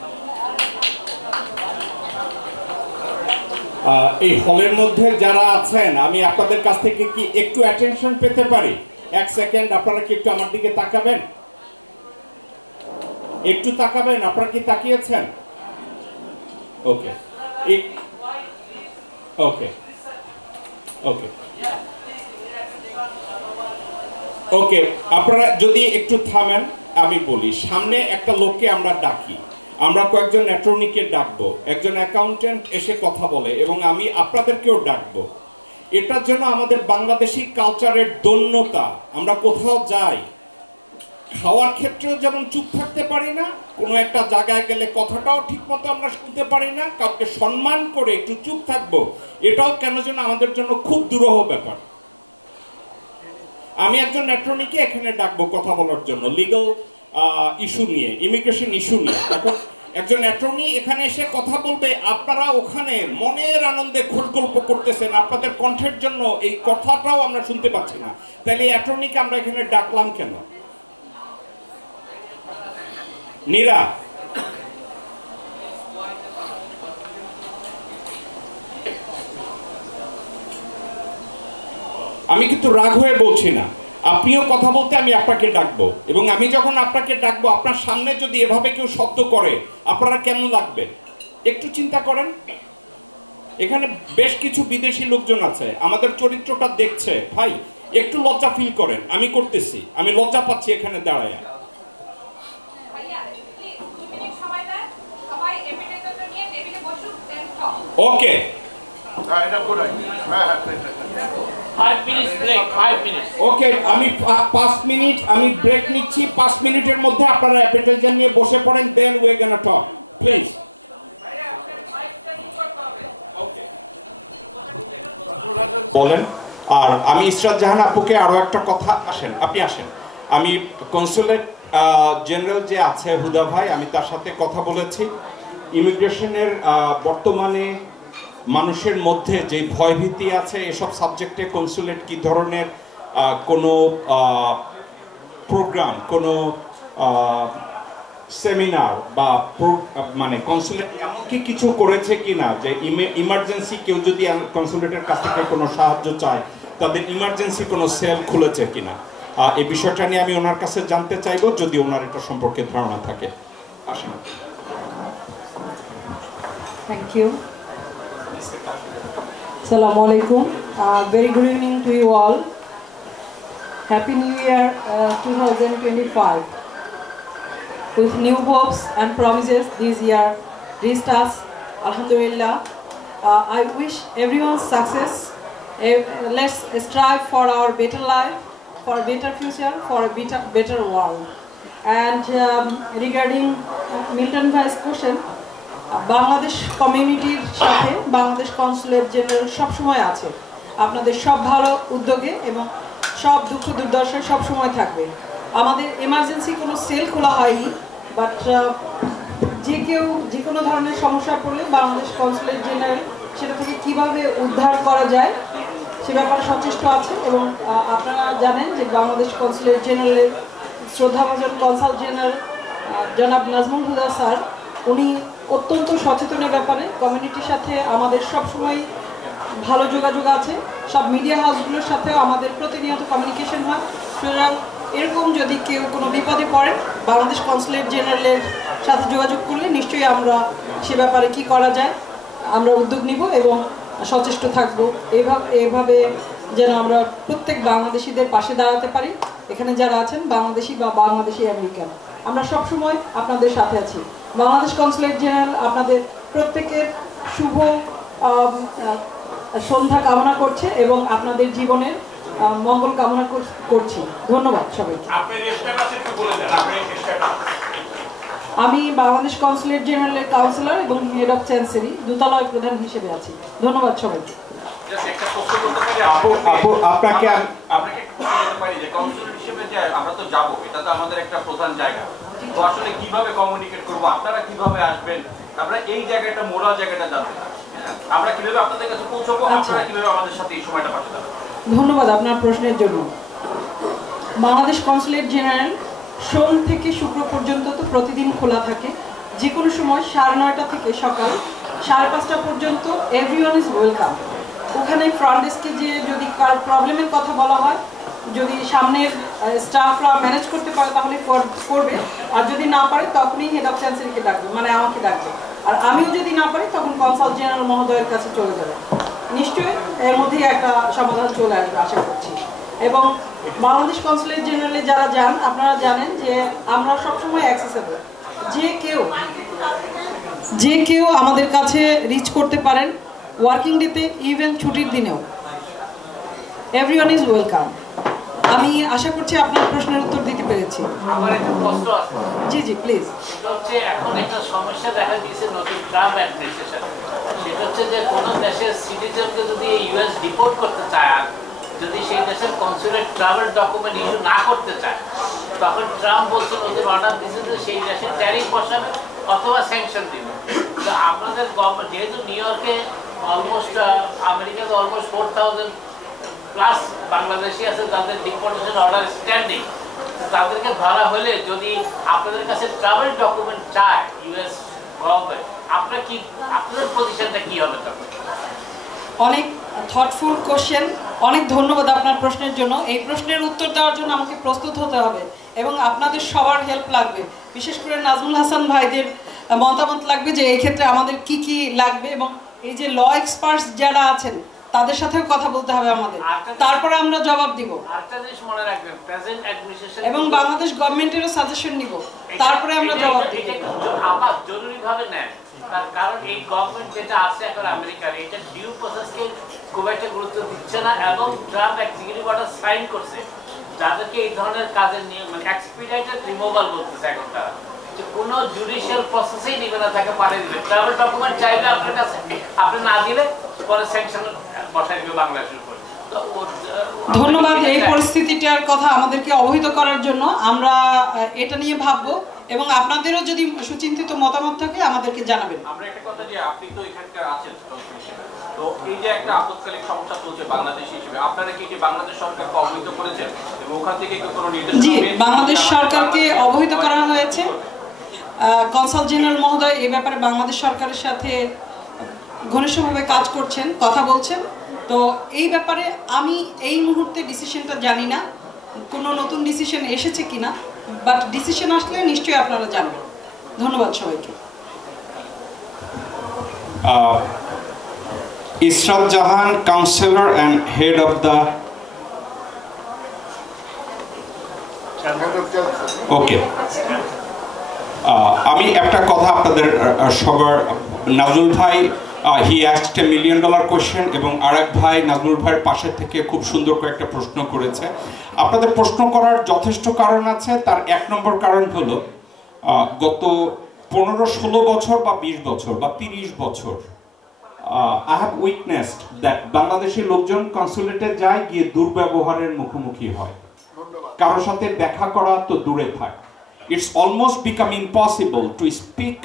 এই হলের মধ্যে যারা আছেন, আমি আপনাদের কাছ থেকে কি একটু অ্যাটেনশন পেতে পারি? 1 সেকেন্ড আপনারা কি একটু আমার দিকে তাকাবেন? একটু তাকাবেন, আপনারা কি তাকিয়েছেন? ওকে ওকে ওকে ওকে, আপনারা যদি একটু থামেন, আমি বলি, সামনে একটা লোককে আমরা ডাকি, আমরা কয়েকজন অ্যাটর্নিকে ডাকবো, একজন অ্যাকাউন্টেন্ট এসে কথা বলে এবং আমি আপনাদেরকেও ডাকবো। এটার জন্য আমাদের বাংলাদেশি কালচারের দন্যতা, আমরা কোথাও যাই খাওয়ার ক্ষেত্রেও যেমন চুপ থাকতে পারি না, কোনো একটা জায়গায় গেলে কথাটাও ঠিক মতো আমরা শুনতে পারি না, কাউকে সম্মান করে একটু চুপ থাকবো, এটাও কেন যেন আমাদের জন্য খুব দুরূহ ব্যাপার। আমি একজন অ্যাটর্নিকে এখানে ডাকবো কথা বলার জন্য লিগ্যাল ইস্যু নিয়ে, ইমিগ্রেশন ইস্যু নিয়ে। এখন একজন অ্যাটর্নি এখানে এসে কথা বলবে, আপনারা ওখানে মনের আনন্দে খোঁজগল্প করতেছেন, আপনাদের কণ্ঠের জন্য এই কথাটাও আমরা শুনতে পাচ্ছি না, তাহলে অ্যাটর্নিকে আমরা এখানে ডাকলাম কেন? নীরা, আমি কিন্তু রাগ হয়ে বলছি না, আপনিও কথা বলতে আমি আপনাকে ডাকবো, এবং আমি যখন আপনাকে ডাকবো আপনার সামনে যদি এভাবে কেউ শব্দ করে আপনারা কেমন লাগবে একটু চিন্তা করেন। এখানে বেশ কিছু বিদেশি লোকজন আছে, আমাদের চরিত্রটা দেখছে, ভাই একটু লজ্জা ফিল করেন। আমি করতেছি, আমি লজ্জা পাচ্ছি এখানে দাঁড়ায়। ওকে, 5 minutes break, 5 minutes. ওকে, আমি 5 মিনিট আমি ব্রেক নিচ্ছি। 5 মিনিটের মধ্যে আপনারা অ্যাপেটাইজার নিয়ে বসে পড়েন, then we are gonna talk, please. বলেন। আর আমি ইসরাত জাহান আপুকে আরো একটা কথা, আসেন আপনি আসেন, আমি কনসুলেট জেনারেল যে আছে হুদা ভাই, আমি তার সাথে কথা বলেছি। ইমিগ্রেশনের বর্তমানে মানুষের মধ্যে যে ভয়ভীতি আছে এসব সাবজেক্টে কনসুলেট কি ধরনের কোনো প্রোগ্রাম, কোনো সেমিনার বা মানে কনসুলেট এমনকি কিছু করেছে কিনা যে ইমার্জেন্সি কেউ যদি কনসুলেটের কাছ থেকে কোনো সাহায্য চায় তাদের ইমার্জেন্সি কোনো সেল খুলেছে কিনা, এই বিষয়টা নিয়ে আমি ওনার কাছে জানতে চাইবো যদি ওনার এটা সম্পর্কে ধারণা থাকে। আসেন। Thank you. Assalamu alaikum. Very good evening to you all. Happy New Year 2025. With new hopes and promises this year reached us, Alhamdulillah. I wish everyone success. Let's strive for our better life, for a better future, for a better world. And regarding Milton Bhai's question, Bangladesh কমিউনিটির সাথে Bangladesh consulate general সবসময় আছে, আপনাদের সব ভালো উদ্যোগে এবং সব দুঃখ দুর্দশায় সবসময় থাকবে। আমাদের এমার্জেন্সি কোনো সেল খোলা হয়নি, বাট যে কেউ যে কোনো ধরনের সমস্যা পড়লে বাংলাদেশ কনসুলেট জেনারেল সেটা থেকে কীভাবে উদ্ধার করা যায় সে ব্যাপারে সচেষ্ট আছে এবং আপনারা জানেন যে বাংলাদেশ কনসুলেট জেনারেলের শ্রদ্ধাভাজন কনসাল জেনারেল জনাব নাজমুল হুদা স্যার, উনি অত্যন্ত সচেতনের ব্যাপারে কমিউনিটির সাথে আমাদের সবসময় ভালো যোগাযোগ আছে। সব মিডিয়া হাউসগুলোর সাথেও আমাদের প্রতিনিয়ত কমিউনিকেশন হয়। সুতরাং এরকম যদি কেউ কোনো বিপদে পড়েন, বাংলাদেশ কনসুলেট জেনারেলের সাথে যোগাযোগ করলে নিশ্চয়ই আমরা সে ব্যাপারে কি করা যায় আমরা উদ্যোগ নিব এবং সচেষ্ট থাকব। এভাবে যেন আমরা প্রত্যেক বাংলাদেশিদের পাশে দাঁড়াতে পারি। এখানে যারা আছেন বাংলাদেশি বা বাংলাদেশি আমেরিকান, আমরা সবসময় আপনাদের সাথে আছি। বাংলাদেশ কনসুলেট জেনারেল আপনাদের প্রত্যেকের শুভ সন্ধ্যা কামনা করছে এবং আপনাদের জীবনের মঙ্গল কামনা করছি। ধন্যবাদ সবাইকে। আমি বাংলাদেশ কনসুলেট জেনারেলের কাউন্সিলর এবং হেড অফ চ্যান্সেরি দূতালয় প্রধান হিসেবে আছি। ধন্যবাদ সবাইকে। আপনাকে কনসুলেট হিসেবে যে আমরা তো যাবো, এটা তো আমাদের একটা প্রধান জায়গা। তো আসলে কিভাবে কমিউনিকেট করবো, আপনারা কিভাবে আসবেন, আমরা এই জায়গাটা মোরাল জায়গাটা জানতে চাই। আমরা কিভাবে আপনাদের কাছে পৌঁছবো, আপনারা কিভাবে আমাদের সাথে এই সময়টা পাশে দাঁড়াবেন? ধন্যবাদ আপনার প্রশ্নের জন্য। বাংলাদেশ কনসুলেট জেনারেল সোম থেকে শুক্র পর্যন্ত তো প্রতিদিন খোলা থাকে। যে কোনো সময় 9:30 থেকে সকাল 5:30 পর্যন্ত এভরিওয়ান ইজ ওয়েলকাম। ওখানে ফ্রন্ট ডেস্কে যে যদি কার প্রবলেমের কথা বলা হয়, যদি সামনের স্টাফরা ম্যানেজ করতে পারে তাহলে করবে, আর যদি না পারে তখনই হেড অফ চ্যান্সেলকে ডাকবে, মানে আমাকে ডাকবে। আর আমিও যদি না পারি তখন কনসাল জেনারেল মহোদয়ের কাছে চলে যাবে। নিশ্চয়ই এর মধ্যেই একটা সমাধান চলে আসবে আশা করছি। এবং বাংলাদেশ কনসুলেট জেনারেলে যারা যান আপনারা জানেন যে আমরা সবসময় অ্যাক্সেসেবল। যে কেউ আমাদের কাছে রিচ করতে পারেন, ওয়ার্কিং ডেতে ইভেন ছুটির দিনেও। Everyone is welcome. আমি আশা করছি আপনার প্রশ্নের উত্তর দিতে পেরেছি। আমার একটা প্রশ্ন আছে। জি জি প্লিজ। সেটা হচ্ছে এখন একটা সমস্যা দেখা দিয়েছে নতুন ট্রাম্প অ্যাডমিনিস্ট্রেশন। সেটা হচ্ছে যে কোনো দেশের সিটিজেনকে যদি ইউএস ডিপোর্ট করতে চায়, আর যদি সেই দেশের কনসুলেট ট্রাভেল ডকুমেন্ট ইস্যু না করতে চায়, তখন ট্রাম্প বলছে নতুন অর্ডার দিয়েছে যে সেই দেশে ট্যারিফ বসাবে অথবা স্যাংশন দিবে। তো আপনাদের গভর্নমেন্ট যেহেতু নিউ ইয়র্কে অলমোস্ট আমেরিকাতে অলমোস্ট 4000 প্লাস বাংলাদেশি আছে যাদের ডিপোর্টেশন অর্ডার স্ট্যান্ডিং, তাদেরকে ধরা হলে যদি আপনাদের কাছে ট্রাভেল ডকুমেন্ট চায় ইউএস গভর্নমেন্ট, আপনাদের পজিশনটা কি হবে তখন? অনেক থটফুল কোশ্চেন, অনেক ধন্যবাদ আপনার প্রশ্নের জন্য। এই প্রশ্নের উত্তর দেওয়ার জন্য আমাকে প্রস্তুত হতে হবে এবং আপনাদের সবার হেল্প লাগবে, বিশেষ করে নাজমুল হাসান ভাইদের মতামত লাগবে যে এই ক্ষেত্রে আমাদের কি কি লাগবে, এবং এই যে ল এক্সপার্টস যারা আছেন তাদের সাথেও কথা বলতে হবে আমাদের, তারপরে আমরা জবাব দিব। আরেকটা জিনিস মনে রাখবেন, প্রেজেন্ট অ্যাডমিনিস্ট্রেশন এবং বাংলাদেশ গভর্নমেন্টেরও সাজেশন নিব, তারপরে আমরা জবাব দিব। এটা আবার জরুরিভাবে নেন, তার কারণ এই গভর্নমেন্ট যেটা আছে এখন আমেরিকার, এটা ডিউ প্রসেসকে খুব একটা গুরুত্ব দিচ্ছে না, এবং ট্রাম্প এক্সিকিউটিভ অর্ডার সাইন করছে যাদেরকে এই ধরনের কাজের নিয়ে মানে এক্সপিডিটেড রিমুভাল বলতেছে এখন তারা, যে কোনো জুডিশিয়াল প্রসেসেই নিবে না, তাকে পাঠিয়ে দিবে। ট্রাভেল ডকুমেন্ট চাইবে আপনার কাছে, আপনি না দিলে পরে স্যাংশন বসাই দিবে বাংলাদেশের উপর। ধন্যবাদ এই পরিস্থিতিটার কথা আমাদেরকে অবহিত করার জন্য। আমরা এটা নিয়ে ভাববো এবং আপনাদেরও যদি সুচিন্তিত মতামত থাকে আমাদেরকে জানাবেন। আমরা একটা কথা, যে আপনি তো এখানকার আছেন, তো এই যে একটা আপদকালীন সমস্যা চলছে বাংলাদেশ হিসেবে, আপনারা কি বাংলাদেশ সরকারকে অবহিত করেছেন এবং ওখান থেকে কোনো নির্দেশ? জি, বাংলাদেশ সরকারকে অবহিত করা হয়েছে। কনসাল জেনারেল মহোদয় এই ব্যাপারে বাংলাদেশ সরকারের সাথে ঘনিষ্ঠভাবে কাজ করছেন, কথা বলছেন। তো এই ব্যাপারে আমি এই মুহূর্তে ডিসিশনটা জানি না কোনো নতুন ডিসিশন এসেছে কিনা, বাট ডিসিশন আসলে নিশ্চয়ই আপনারা জানবেন। ধন্যবাদ সবাইকে। Israt Jahan, councillor and head of the okay. আমি একটা কথা আপনাদের সবার, নাজমুল ভাই হি আস্কড $1 million কোয়েশ্চেন এবং আরেক ভাই নাজমুল ভাইয়ের পাশে থেকে খুব সুন্দর করে একটা প্রশ্ন করেছে। আপনাদের প্রশ্ন করার যথেষ্ট কারণ আছে। তার 1 নম্বর কারণ হলো গত 15-16 বছর বা 20 বছর বা 30 বছর I have witnessed that Bangladeshi লোকজন কনসুলেটে যায়, গিয়ে দুর্ব্যবহারের মুখোমুখি হয়, কারোর সাথে দেখা করা তো দূরে থাক। It's almost become impossible to speak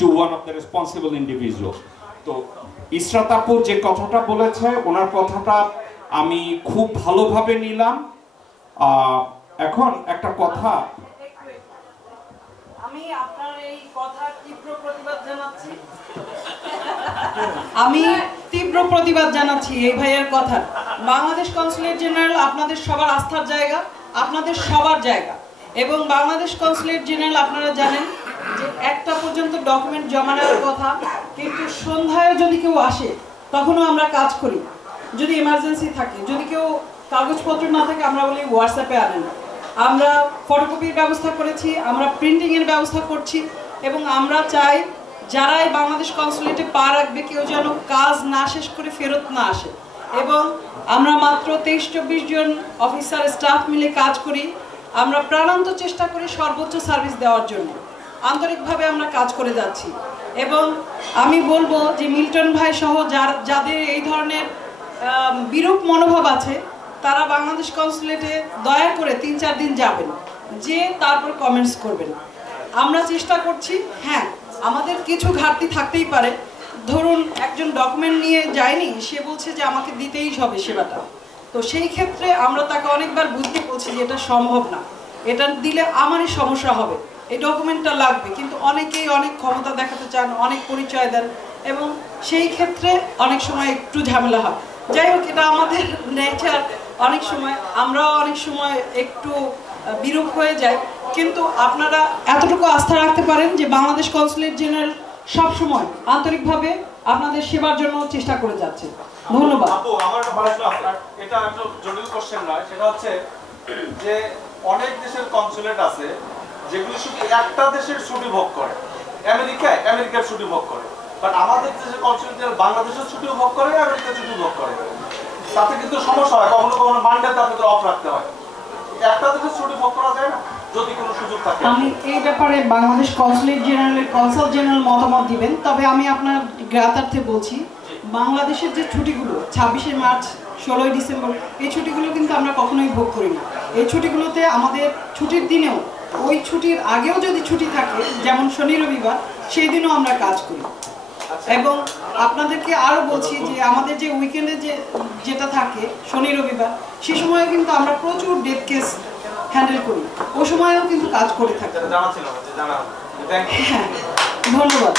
to one of the responsible individual. তো ইসরাত আপু যে কথাটা বলেছে, ওনার কথাটা আমি খুব ভালোভাবে নিলাম। এখন একটা কথা, আমি আপনার এই কথা তীব্র প্রতিবাদ জানাচ্ছি। আমি তীব্র প্রতিবাদ জানাচ্ছি এই ভাইয়ের কথা। বাংলাদেশ কনসুলেট জেনারেল আপনাদের সবার আস্থার জায়গা, আপনাদের সবার জায়গা। এবং বাংলাদেশ কনসুলেট জেনারেল আপনারা জানেন যে 1টা পর্যন্ত ডকুমেন্ট জমা নেওয়ার কথা, কিন্তু সন্ধ্যায় যদি কেউ আসে তখনও আমরা কাজ করি। যদি এমার্জেন্সি থাকে, যদি কেউ কাগজপত্র না থাকে, আমরা বলি হোয়াটসঅ্যাপে আনেন। আমরা ফটোকপির ব্যবস্থা করেছি, আমরা প্রিন্টিংয়ের ব্যবস্থা করছি, এবং আমরা চাই যারাই বাংলাদেশ কনসুলেটে পা রাখবে কেউ যেন কাজ না শেষ করে ফেরত না আসে। এবং আমরা মাত্র 23-24 জন অফিসার স্টাফ মিলে কাজ করি। আমরা প্রাণান্ত চেষ্টা করি সর্বোচ্চ সার্ভিস দেওয়ার জন্য, আন্তরিকভাবে আমরা কাজ করে যাচ্ছি। এবং আমি বলবো যে মিল্টন ভাই সহ যাদের এই ধরনের বিরূপ মনোভাব আছে, তারা বাংলাদেশ কনসুলেটে দয়া করে 3-4 দিন যাবেন, যে তারপর কমেন্টস করবেন। আমরা চেষ্টা করছি, হ্যাঁ আমাদের কিছু ঘাটতি থাকতেই পারে। ধরুন একজন ডকুমেন্ট নিয়ে যায়নি, সে বলছে যে আমাকে দিতেই হবে সেবাটা, তো সেই ক্ষেত্রে আমরা তাকে অনেকবার বুঝতে বলছি যে এটা সম্ভব না, এটা দিলে আমারই সমস্যা হবে, এই ডকুমেন্টটা লাগবে। কিন্তু অনেকেই অনেক ক্ষমতা দেখাতে চান, অনেক পরিচয় দেন, এবং সেই ক্ষেত্রে অনেক সময় একটু ঝামেলা হয়। যাই হোক, এটা আমাদের নেচার। অনেক সময় আমরাও অনেক সময় একটু বিরূপ হয়ে যাই, কিন্তু আপনারা এতটুকু আস্থা রাখতে পারেন যে বাংলাদেশ কনসুলেট জেনারেল সবসময় আন্তরিকভাবে আপনাদের সেবার জন্য চেষ্টা করে যাচ্ছে। ধন্যবাদ। আমার একটা প্রশ্ন আছে, এটা একটু জটিল কোশ্চেন নয়, সেটা হচ্ছে যে অনেক দেশের কনসুলেট আছে যেগুলো শুধু একটা দেশের ছুটি ভোগ করে, আমেরিকার ছুটি ভোগ করে, বাট আমাদের দেশের কনসুলেট বাংলাদেশের ছুটিও ভোগ করে, আমেরিকার ছুটি ভোগ করে। তাতে কিন্তু সমস্যা হয়, কখনো কখনো মানডে তাদের অফ রাখতে হয়। একটা দেশের ছুটি ভোগ করা যায় না যদি কোনো সুযোগ থাকে? আমি এই ব্যাপারে বাংলাদেশ কনসুলেট জেনারেলের কনসাল জেনারেল মতামত দিবেন, তবে আমি আপনার জ্ঞাতার্থে বলছি, বাংলাদেশের যে ছুটিগুলো 26শে মার্চ, 16ই ডিসেম্বর, এই ছুটিগুলো কিন্তু আমরা কখনোই ভোগ করি না। এই ছুটিগুলোতে আমাদের ছুটির দিনেও, ওই ছুটির আগেও যদি ছুটি থাকে, যেমন শনি রবিবার, সেই দিনও আমরা কাজ করি। এবং আপনাদেরকে আরও বলছি যে আমাদের যে উইকেন্ডে যেটা থাকে শনি রবিবার, সে সময় কিন্তু আমরা প্রচুর ডেথ কেস হ্যান্ডেল করি, ওই সময়ও কিন্তু কাজ করে থাকি। হ্যাঁ, ধন্যবাদ।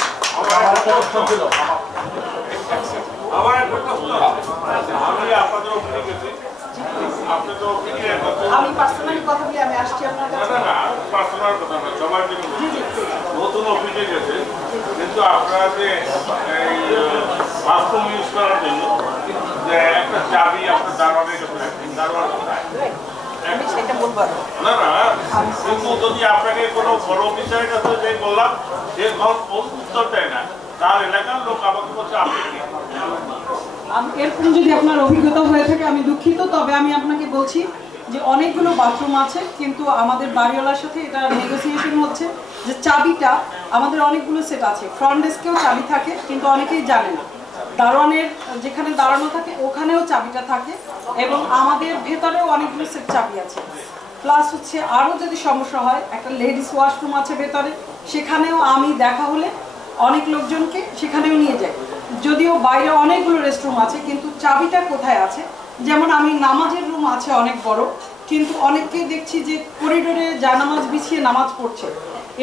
আমি পার্সোনালি কথা বলি, আমি আসছি আপনার কাছে। পার্সোনাল কথা না, সবার জন্য নতুন অফিসে গেছে, কিন্তু আপনারা যে এই বাথরুম ইউজ করার জন্য যে একটা চাবি আপনার দারোয়ানের কাছে রাখবেন, দারোয়ান না না, কিন্তু যদি আপনাকে কোনো বড় অফিসারের কাছে যে বললাম, সে উত্তর দেয় না, তার এলাকার লোক আমাকে বলছে আপনি কি। এরকম যদি আপনার অভিজ্ঞতা হয়ে থাকে আমি দুঃখিত, তবে আমি আপনাকে বলছি যে অনেকগুলো বাথরুম আছে, কিন্তু আমাদের বাড়িওয়ালার সাথে এটা নেগোসিয়েশন হচ্ছে যে চাবিটা আমাদের অনেকগুলো সেট আছে, ফ্রন্ট ডেস্কেও চাবি থাকে, কিন্তু অনেকেই জানে না। দারোয়ানের যেখানে দাঁড়ানো থাকে ওখানেও চাবিটা থাকে, এবং আমাদের ভেতরেও অনেকগুলো সেট চাবি আছে। প্লাস হচ্ছে আরও যদি সমস্যা হয়, একটা লেডিস ওয়াশরুম আছে ভেতরে, সেখানেও আমি দেখা হলে অনেক লোকজনকে সেখানেও নিয়ে যাই। যদিও বাইরে অনেকগুলো রেস্টরুম আছে, কিন্তু চাবিটা কোথায় আছে, যেমন আমি নামাজের রুম আছে অনেক বড়, কিন্তু অনেককেই দেখছি যে করিডোরে জানামাজ বিছিয়ে নামাজ পড়ছে।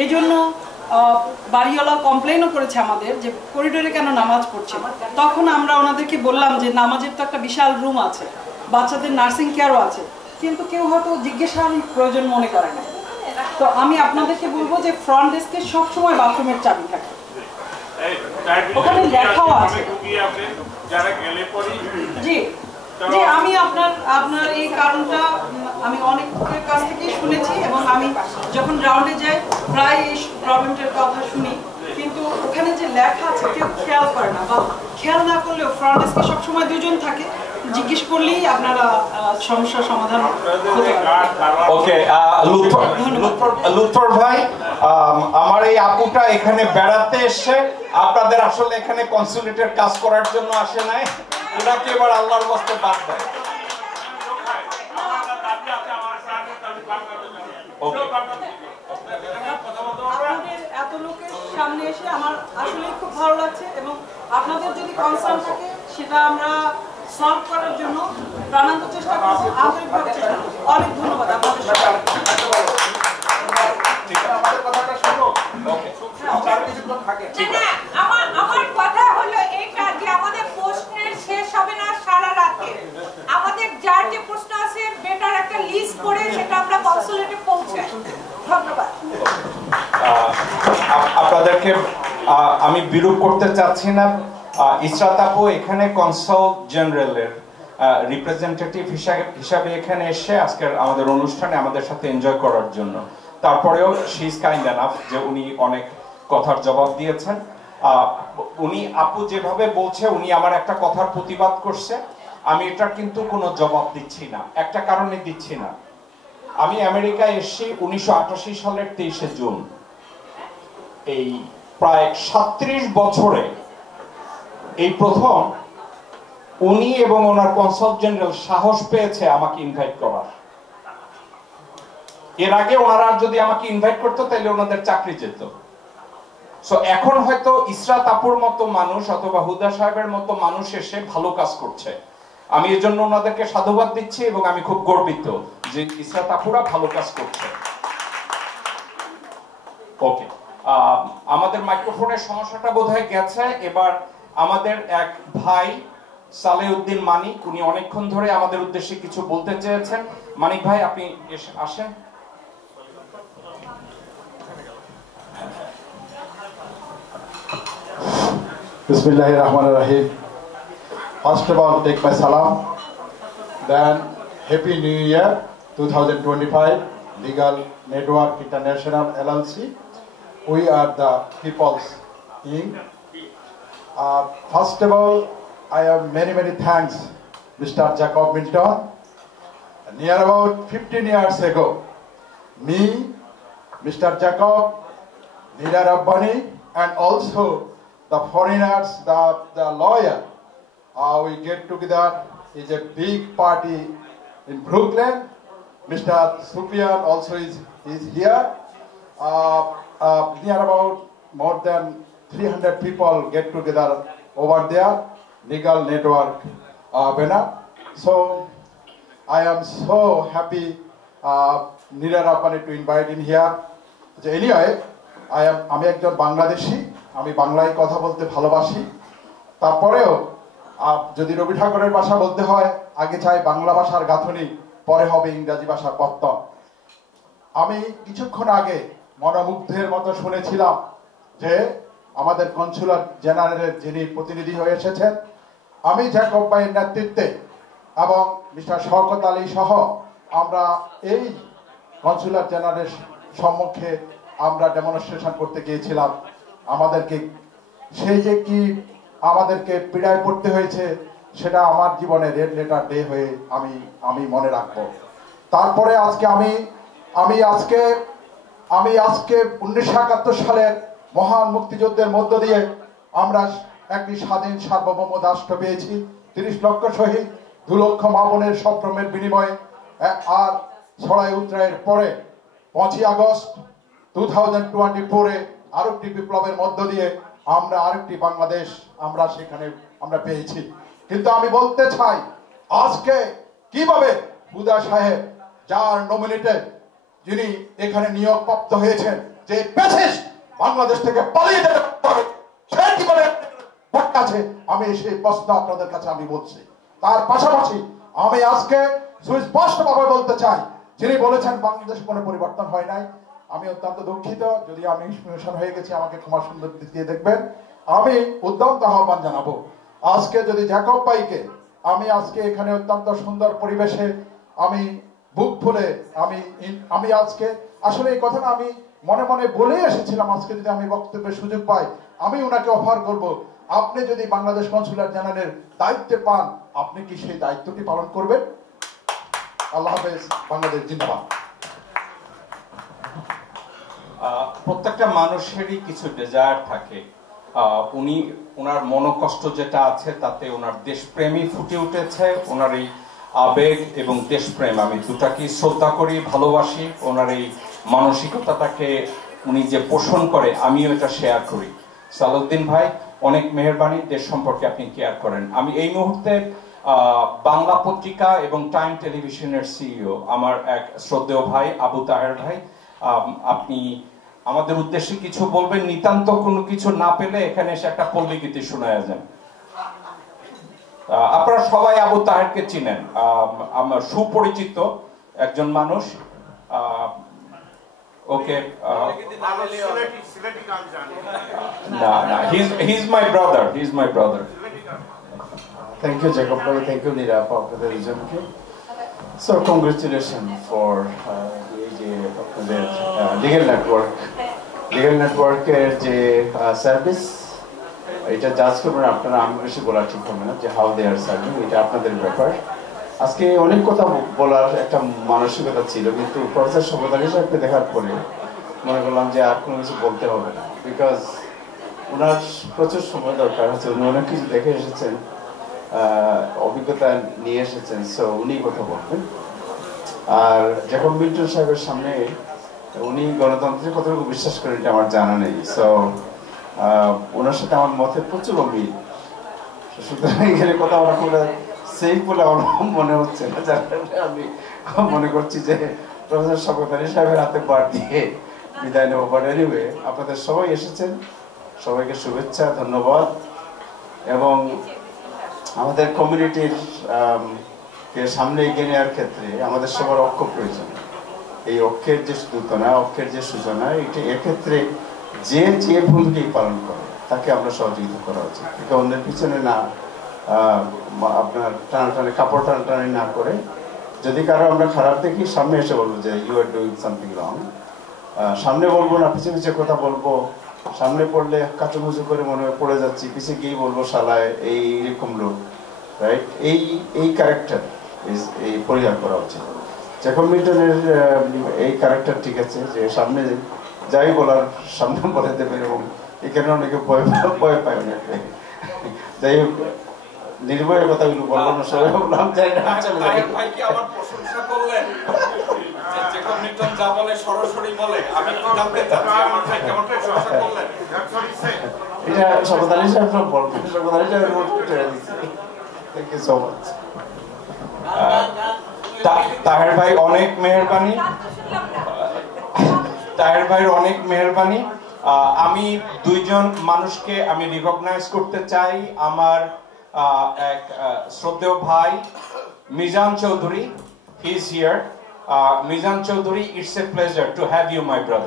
এজন্য বাড়িওয়ালা কমপ্লেনও করেছে আমাদের যে করিডোরে কেন নামাজ পড়ছে। তখন আমরা ওনাদেরকে বললাম যে নামাজের তো একটা বিশাল রুম আছে, বাচ্চাদের নার্সিং কেয়ারও আছে, কিন্তু কেউ হয়তো জিজ্ঞাসার প্রয়োজন মনে করে না। তো আমি আপনাদেরকে বলবো যে ফ্রন্ট ডেস্কে সবসময় বাথরুমের চাবি থাকে, ওখানে লেখাও আছে। জি জি, আমি আপনার এই কারণটা আমি অনেকের কাছ থেকেই শুনেছি, এবং আমি যখন রাউন্ডে যাই প্রায় এই প্রবলেমটার কথা শুনি, কিন্তু ওখানে যে লেখা আছে কেউ খেয়াল করে না, বা খেয়াল না করলেও ফ্রন্ট ডেস্কে সবসময় দুজন থাকে, জিজ্ঞেস করলেই আপনারা সমস্যার সমাধান হতে পারে। ওকে, লুৎফর ভাই, আমার এই আপুটা এখানে বেড়াতে এসে আপনাদের আসলে এখানে কনসুলেটের কাজ করার জন্য আসে নাই, ওনাকে এবার আল্লাহর ওয়াস্তে বাদ দেয়। এত লোকের সামনে এসে আমার আসলে খুব ভালো লাগছে, এবং আপনাদের যদি কনসার্ন থাকে সেটা আমরা সলভ করার জন্য প্রাণান্ত চেষ্টা করবো, আন্তরিকভাবে চেষ্টা করবো। অনেক ধন্যবাদ আপনাদের আমার কথা হলো এটা যে আমাদের প্রশ্নের শেষ হবে না সারা রাতে, আমাদের যার যে প্রশ্ন আছে বেটার একটা লিস্ট করে সেটা আমরা কনসুলেটে পৌঁছাই। ধন্যবাদ। আপনাদেরকে আমি বিরূপ করতে চাচ্ছি না। ইসরাত আপু এখানে কনসাল জেনারেলের রিপ্রেজেন্টেটিভ হিসাবে এখানে এসে আজকের আমাদের অনুষ্ঠানে আমাদের সাথে এনজয় করার জন্য, তারপরেও শি ইজ কাইন্ড এনাফ যে উনি অনেক কথার জবাব দিয়েছেন। উনি আপু যেভাবে বলছে উনি আমার একটা কথার প্রতিবাদ করছে, আমি এটা কিন্তু কোনো জবাব দিচ্ছি না, একটা কারণে দিচ্ছি না। আমি আমেরিকায় এসেছি 1988 সালের 23শে জুন। এই প্রায় 37 বছরে এই প্রথম উনি এবং ওনার কনসাল জেনারেল সাহস পেয়েছে আমাকে ইনভাইট করার। এর আগে ওনারা যদি আমাকে ইনভাইট করতো তাহলে ওনাদের চাকরি যেত। সো এখন হয়তো ইসরাত আপুর মতো মানুষ অথবা হুদা সাহেবের মতো মানুষ এসে ভালো কাজ করছে। আমি এর জন্য ওনাদেরকে সাধুবাদ দিচ্ছি এবং আমি খুব গর্বিত যে ইসরাত আপুরা ভালো কাজ করছে। ওকে, আমাদের মাইক্রোফোনের সমস্যাটা বোধহয় গেছে। এবার আমাদের এক ভাই সালেউদ্দিন মানিক, উনি অনেকক্ষণ ধরে আমাদের উদ্দেশ্যে কিছু বলতে চেয়েছেন। মানিক ভাই আপনি আসেন। Bismillahirrahmanirrahim. First of all, take my salam. Then, Happy New Year 2025, Legal Network International LLC. We are the People's Inc. First of all, I have many thanks, Mr. Jacob Milton. Near about 15 years ago, me, Mr. Jacob, Nira Rabbani, and also the foreigners, the lawyer, we get together. Is a big party in Brooklyn. Mr. Sufyan also is here. Near about more than 300 people get together over there. Legal Network banner. So I am so happy Nira Rabbani to invite in here. So anyway, আমি একজন বাংলাদেশি, আমি বাংলায় কথা বলতে ভালোবাসি। তারপরেও যদি রবি ঠাকুরের ভাষা বলতে হয়, আগে চাই বাংলা ভাষার গাঁথনি, পরে হবে ইংরেজি ভাষার পত্তন। আমি কিছুক্ষণ আগে মনোমুগ্ধের মতো শুনেছিলাম যে আমাদের কনসুলার জেনারেলের যিনি প্রতিনিধি হয়ে এসেছেন, আমি জ্যাকব ভাইয়ের নেতৃত্বে এবং মিস্টার শওকত আলী সহ আমরা এই কনসুলার জেনারেলের সম্মুখে আমরা ডেমনস্ট্রেশন করতে গিয়েছিলাম। আমাদেরকে সেই যে কি আমাদেরকে পীড়ায় পড়তে হয়েছে সেটা আমার জীবনে রেড লেটার ডে হয়ে আমি মনে রাখবো। তারপরে আজকে আমি আজকে 1971 সালের মহান মুক্তিযুদ্ধের মধ্য দিয়ে আমরা একটি স্বাধীন সার্বভৌম রাষ্ট্র পেয়েছি। 30 লক্ষ শহীদ, 2 লক্ষ মা বোনের সম্ভ্রমের বিনিময়ে। আর ছড়াই উত্তরায়ের পরে 5ই আগস্ট 2024-এ আরেকটি বিপ্লবের মধ্য দিয়ে আমরা আরেকটি বাংলাদেশ আমরা পেয়েছি। কিন্তু আমি বলতে চাই আজকে কিভাবে হুদা সাহেব যার নমিনেটেড যিনি এখানে নিয়োগপ্রাপ্ত হয়েছেন, যে ফ্যাসিস্ট বাংলাদেশ থেকে পালিয়ে যেতে পারে সে কিভাবে আছে, আমি সেই প্রশ্ন আপনাদের কাছে আমি বলছি। তার পাশাপাশি আমি আজকে সুস্পষ্টভাবে বলতে চাই, যিনি বলেছেন বাংলাদেশে কোনো পরিবর্তন হয় নাই, আমি অত্যন্ত দুঃখিত যদি আমি ইনফরমেশন হয়ে গেছি, আমাকে ক্ষমা সুন্দর দিয়ে দেখবেন। আমি উদ্যন্ত আহ্বান জানাবো আজকে যদি জ্যাকব ভাইকে আমি আজকে এখানে অত্যন্ত সুন্দর পরিবেশে আমি বুক ফুলে আমি আজকে আসলে এই কথাটা আমি মনে মনে বলে এসেছিলাম, আজকে যদি আমি বক্তব্যের সুযোগ পাই আমি ওনাকে অফার করব, আপনি যদি বাংলাদেশ কনসুলার জেনারেলের দায়িত্বে পান আপনি কি সেই দায়িত্বটি পালন করবেন? আল্লাহ হাফেজ, বাংলাদেশ জিন্দাবাদ। প্রত্যেকটা মানুষেরই কিছু ডিজায়ার থাকে। ওনার মনোকষ্ট যেটা আছে তাতে ওনার দেশপ্রেমই ফুটে উঠেছে। ওনার এই আবেগ এবং দেশপ্রেম আমি দুটাকেই শ্রদ্ধা করি, ভালোবাসি। ওনার এই মানসিকতাটাকে উনি যে পোষণ করে আমিও এটা শেয়ার করি। সালাউদ্দিন ভাই অনেক মেহেরবানি, দেশ সম্পর্কে আপনি কেয়ার করেন। আমি এই মুহূর্তে বাংলা পত্রিকা এবং টাইম টেলিভিশনের সিইও আমার এক শ্রদ্ধেয় ভাই আবু তাহের ভাই। আপনি আমাদের উদ্দেশ্যে কিছু বলবেন, নিতান্ত কোনো কিছু না পেলে এখানে এসে একটা পল্লী গীতি শোনায় যান। আপনারা সবাই আবু তাহেরকে চিনেন, আমার সুপরিচিত একজন মানুষ। ওকে, না, he is my brother, he is my brother. Thank you, Jacob. Thank you, Nira, for the region. So, congratulations for the legal network. Legal network যে সার্ভিস, এটা জাজ করবেন আপনারা, আমি বেশি বলা ঠিক হবে না যে হাউ দে আর সার্ভিং, এটা আপনাদের ব্যাপার। আজকে অনেক কথা বলার একটা মানসিকতা ছিল, কিন্তু প্রফেসর সর্বদানি সাহেবকে দেখার পরে মনে করলাম যে আর কোনো কিছু বলতে হবে না, বিকজ ওনার প্রচুর সময় দরকার আছে, উনি অনেক কিছু দেখে এসেছেন, অভিজ্ঞতা নিয়ে এসেছেন, সো উনি কথা বলবেন। আর জ্যাকব মিল্টন সাহেবের সামনে উনি গণতন্ত্রের কতটুকু বিশ্বাস করেন এটা আমার জানা নেই, সো ওনার সাথে আমার মতের প্রচুর অমিল, সুতরাং এখানে কথা আমার খুব সেফ বলে আমার মনে হচ্ছে না, যার কারণে আমি মনে করছি যে প্রফেসর সর্বদানি সাহেবের হাতে বার দিয়ে বিদায় নেব। বাট এনিওয়ে, আপনাদের সবাই এসেছেন, সবাইকে শুভেচ্ছা, ধন্যবাদ। এবং আমাদের কমিউনিটির কে সামনে এগিয়ে নেওয়ার ক্ষেত্রে আমাদের সবার ঐক্য প্রয়োজন। এই ঐক্যের যে সূচনা, ঐক্যের যে সূচনা, এটা এক্ষেত্রে যে যে ভূমিকাই পালন করে তাকে আমরা সহযোগিতা করা উচিত, এটা অন্যের পিছনে না আপনার টানাটানি কাপড় টানাটানি না করে, যদি কারো আমরা খারাপ দেখি সামনে এসে বলবো যে you are doing something wrong, সামনে বলবো না, পিছিয়ে পিছিয়ে কথা বলবো, সামনে পড়লে কাচুমুচু করে মনে পড়ে যাচ্ছি, পিছিয়ে গিয়ে বলবো শালায় এইরকম লোক, রাইট? এই ক্যারেক্টার এই পরিহার করা উচিত। জ্যাকব মিল্টনের এই ক্যারেক্টার ঠিক আছে যে সামনে যাই বলার সামনে বলে দেবে, এবং এখানে অনেকে ভয় পায় না। যাই হোক, নির্ভয়ের কথাগুলো বলবো না, সবাই বললাম যাই না। ভাই কি আমার প্রশংসা করলেন? জ্যাকব মিল্টন যা বলে সরাসরি বলে, আমি জানতে চাচ্ছি আমার ভাই কেমন প্রশংসা করলেন? এটা সর্বদানি সাহেব বলবেন, সর্বদানি সাহেবের মধ্যে ছেড়ে দিচ্ছি। Thank you so much. Taher ভাই অনেক মেহেরবানি, তাহের ভাইয়ের অনেক মেহেরবানি। আমি দুইজন মানুষকে আমি রিকগনাইজ করতে চাই। আমার এক শ্রদ্ধেয় ভাই Mizan Chowdhury, he is here. Mizan Chowdhury, it's a pleasure to have you my brother.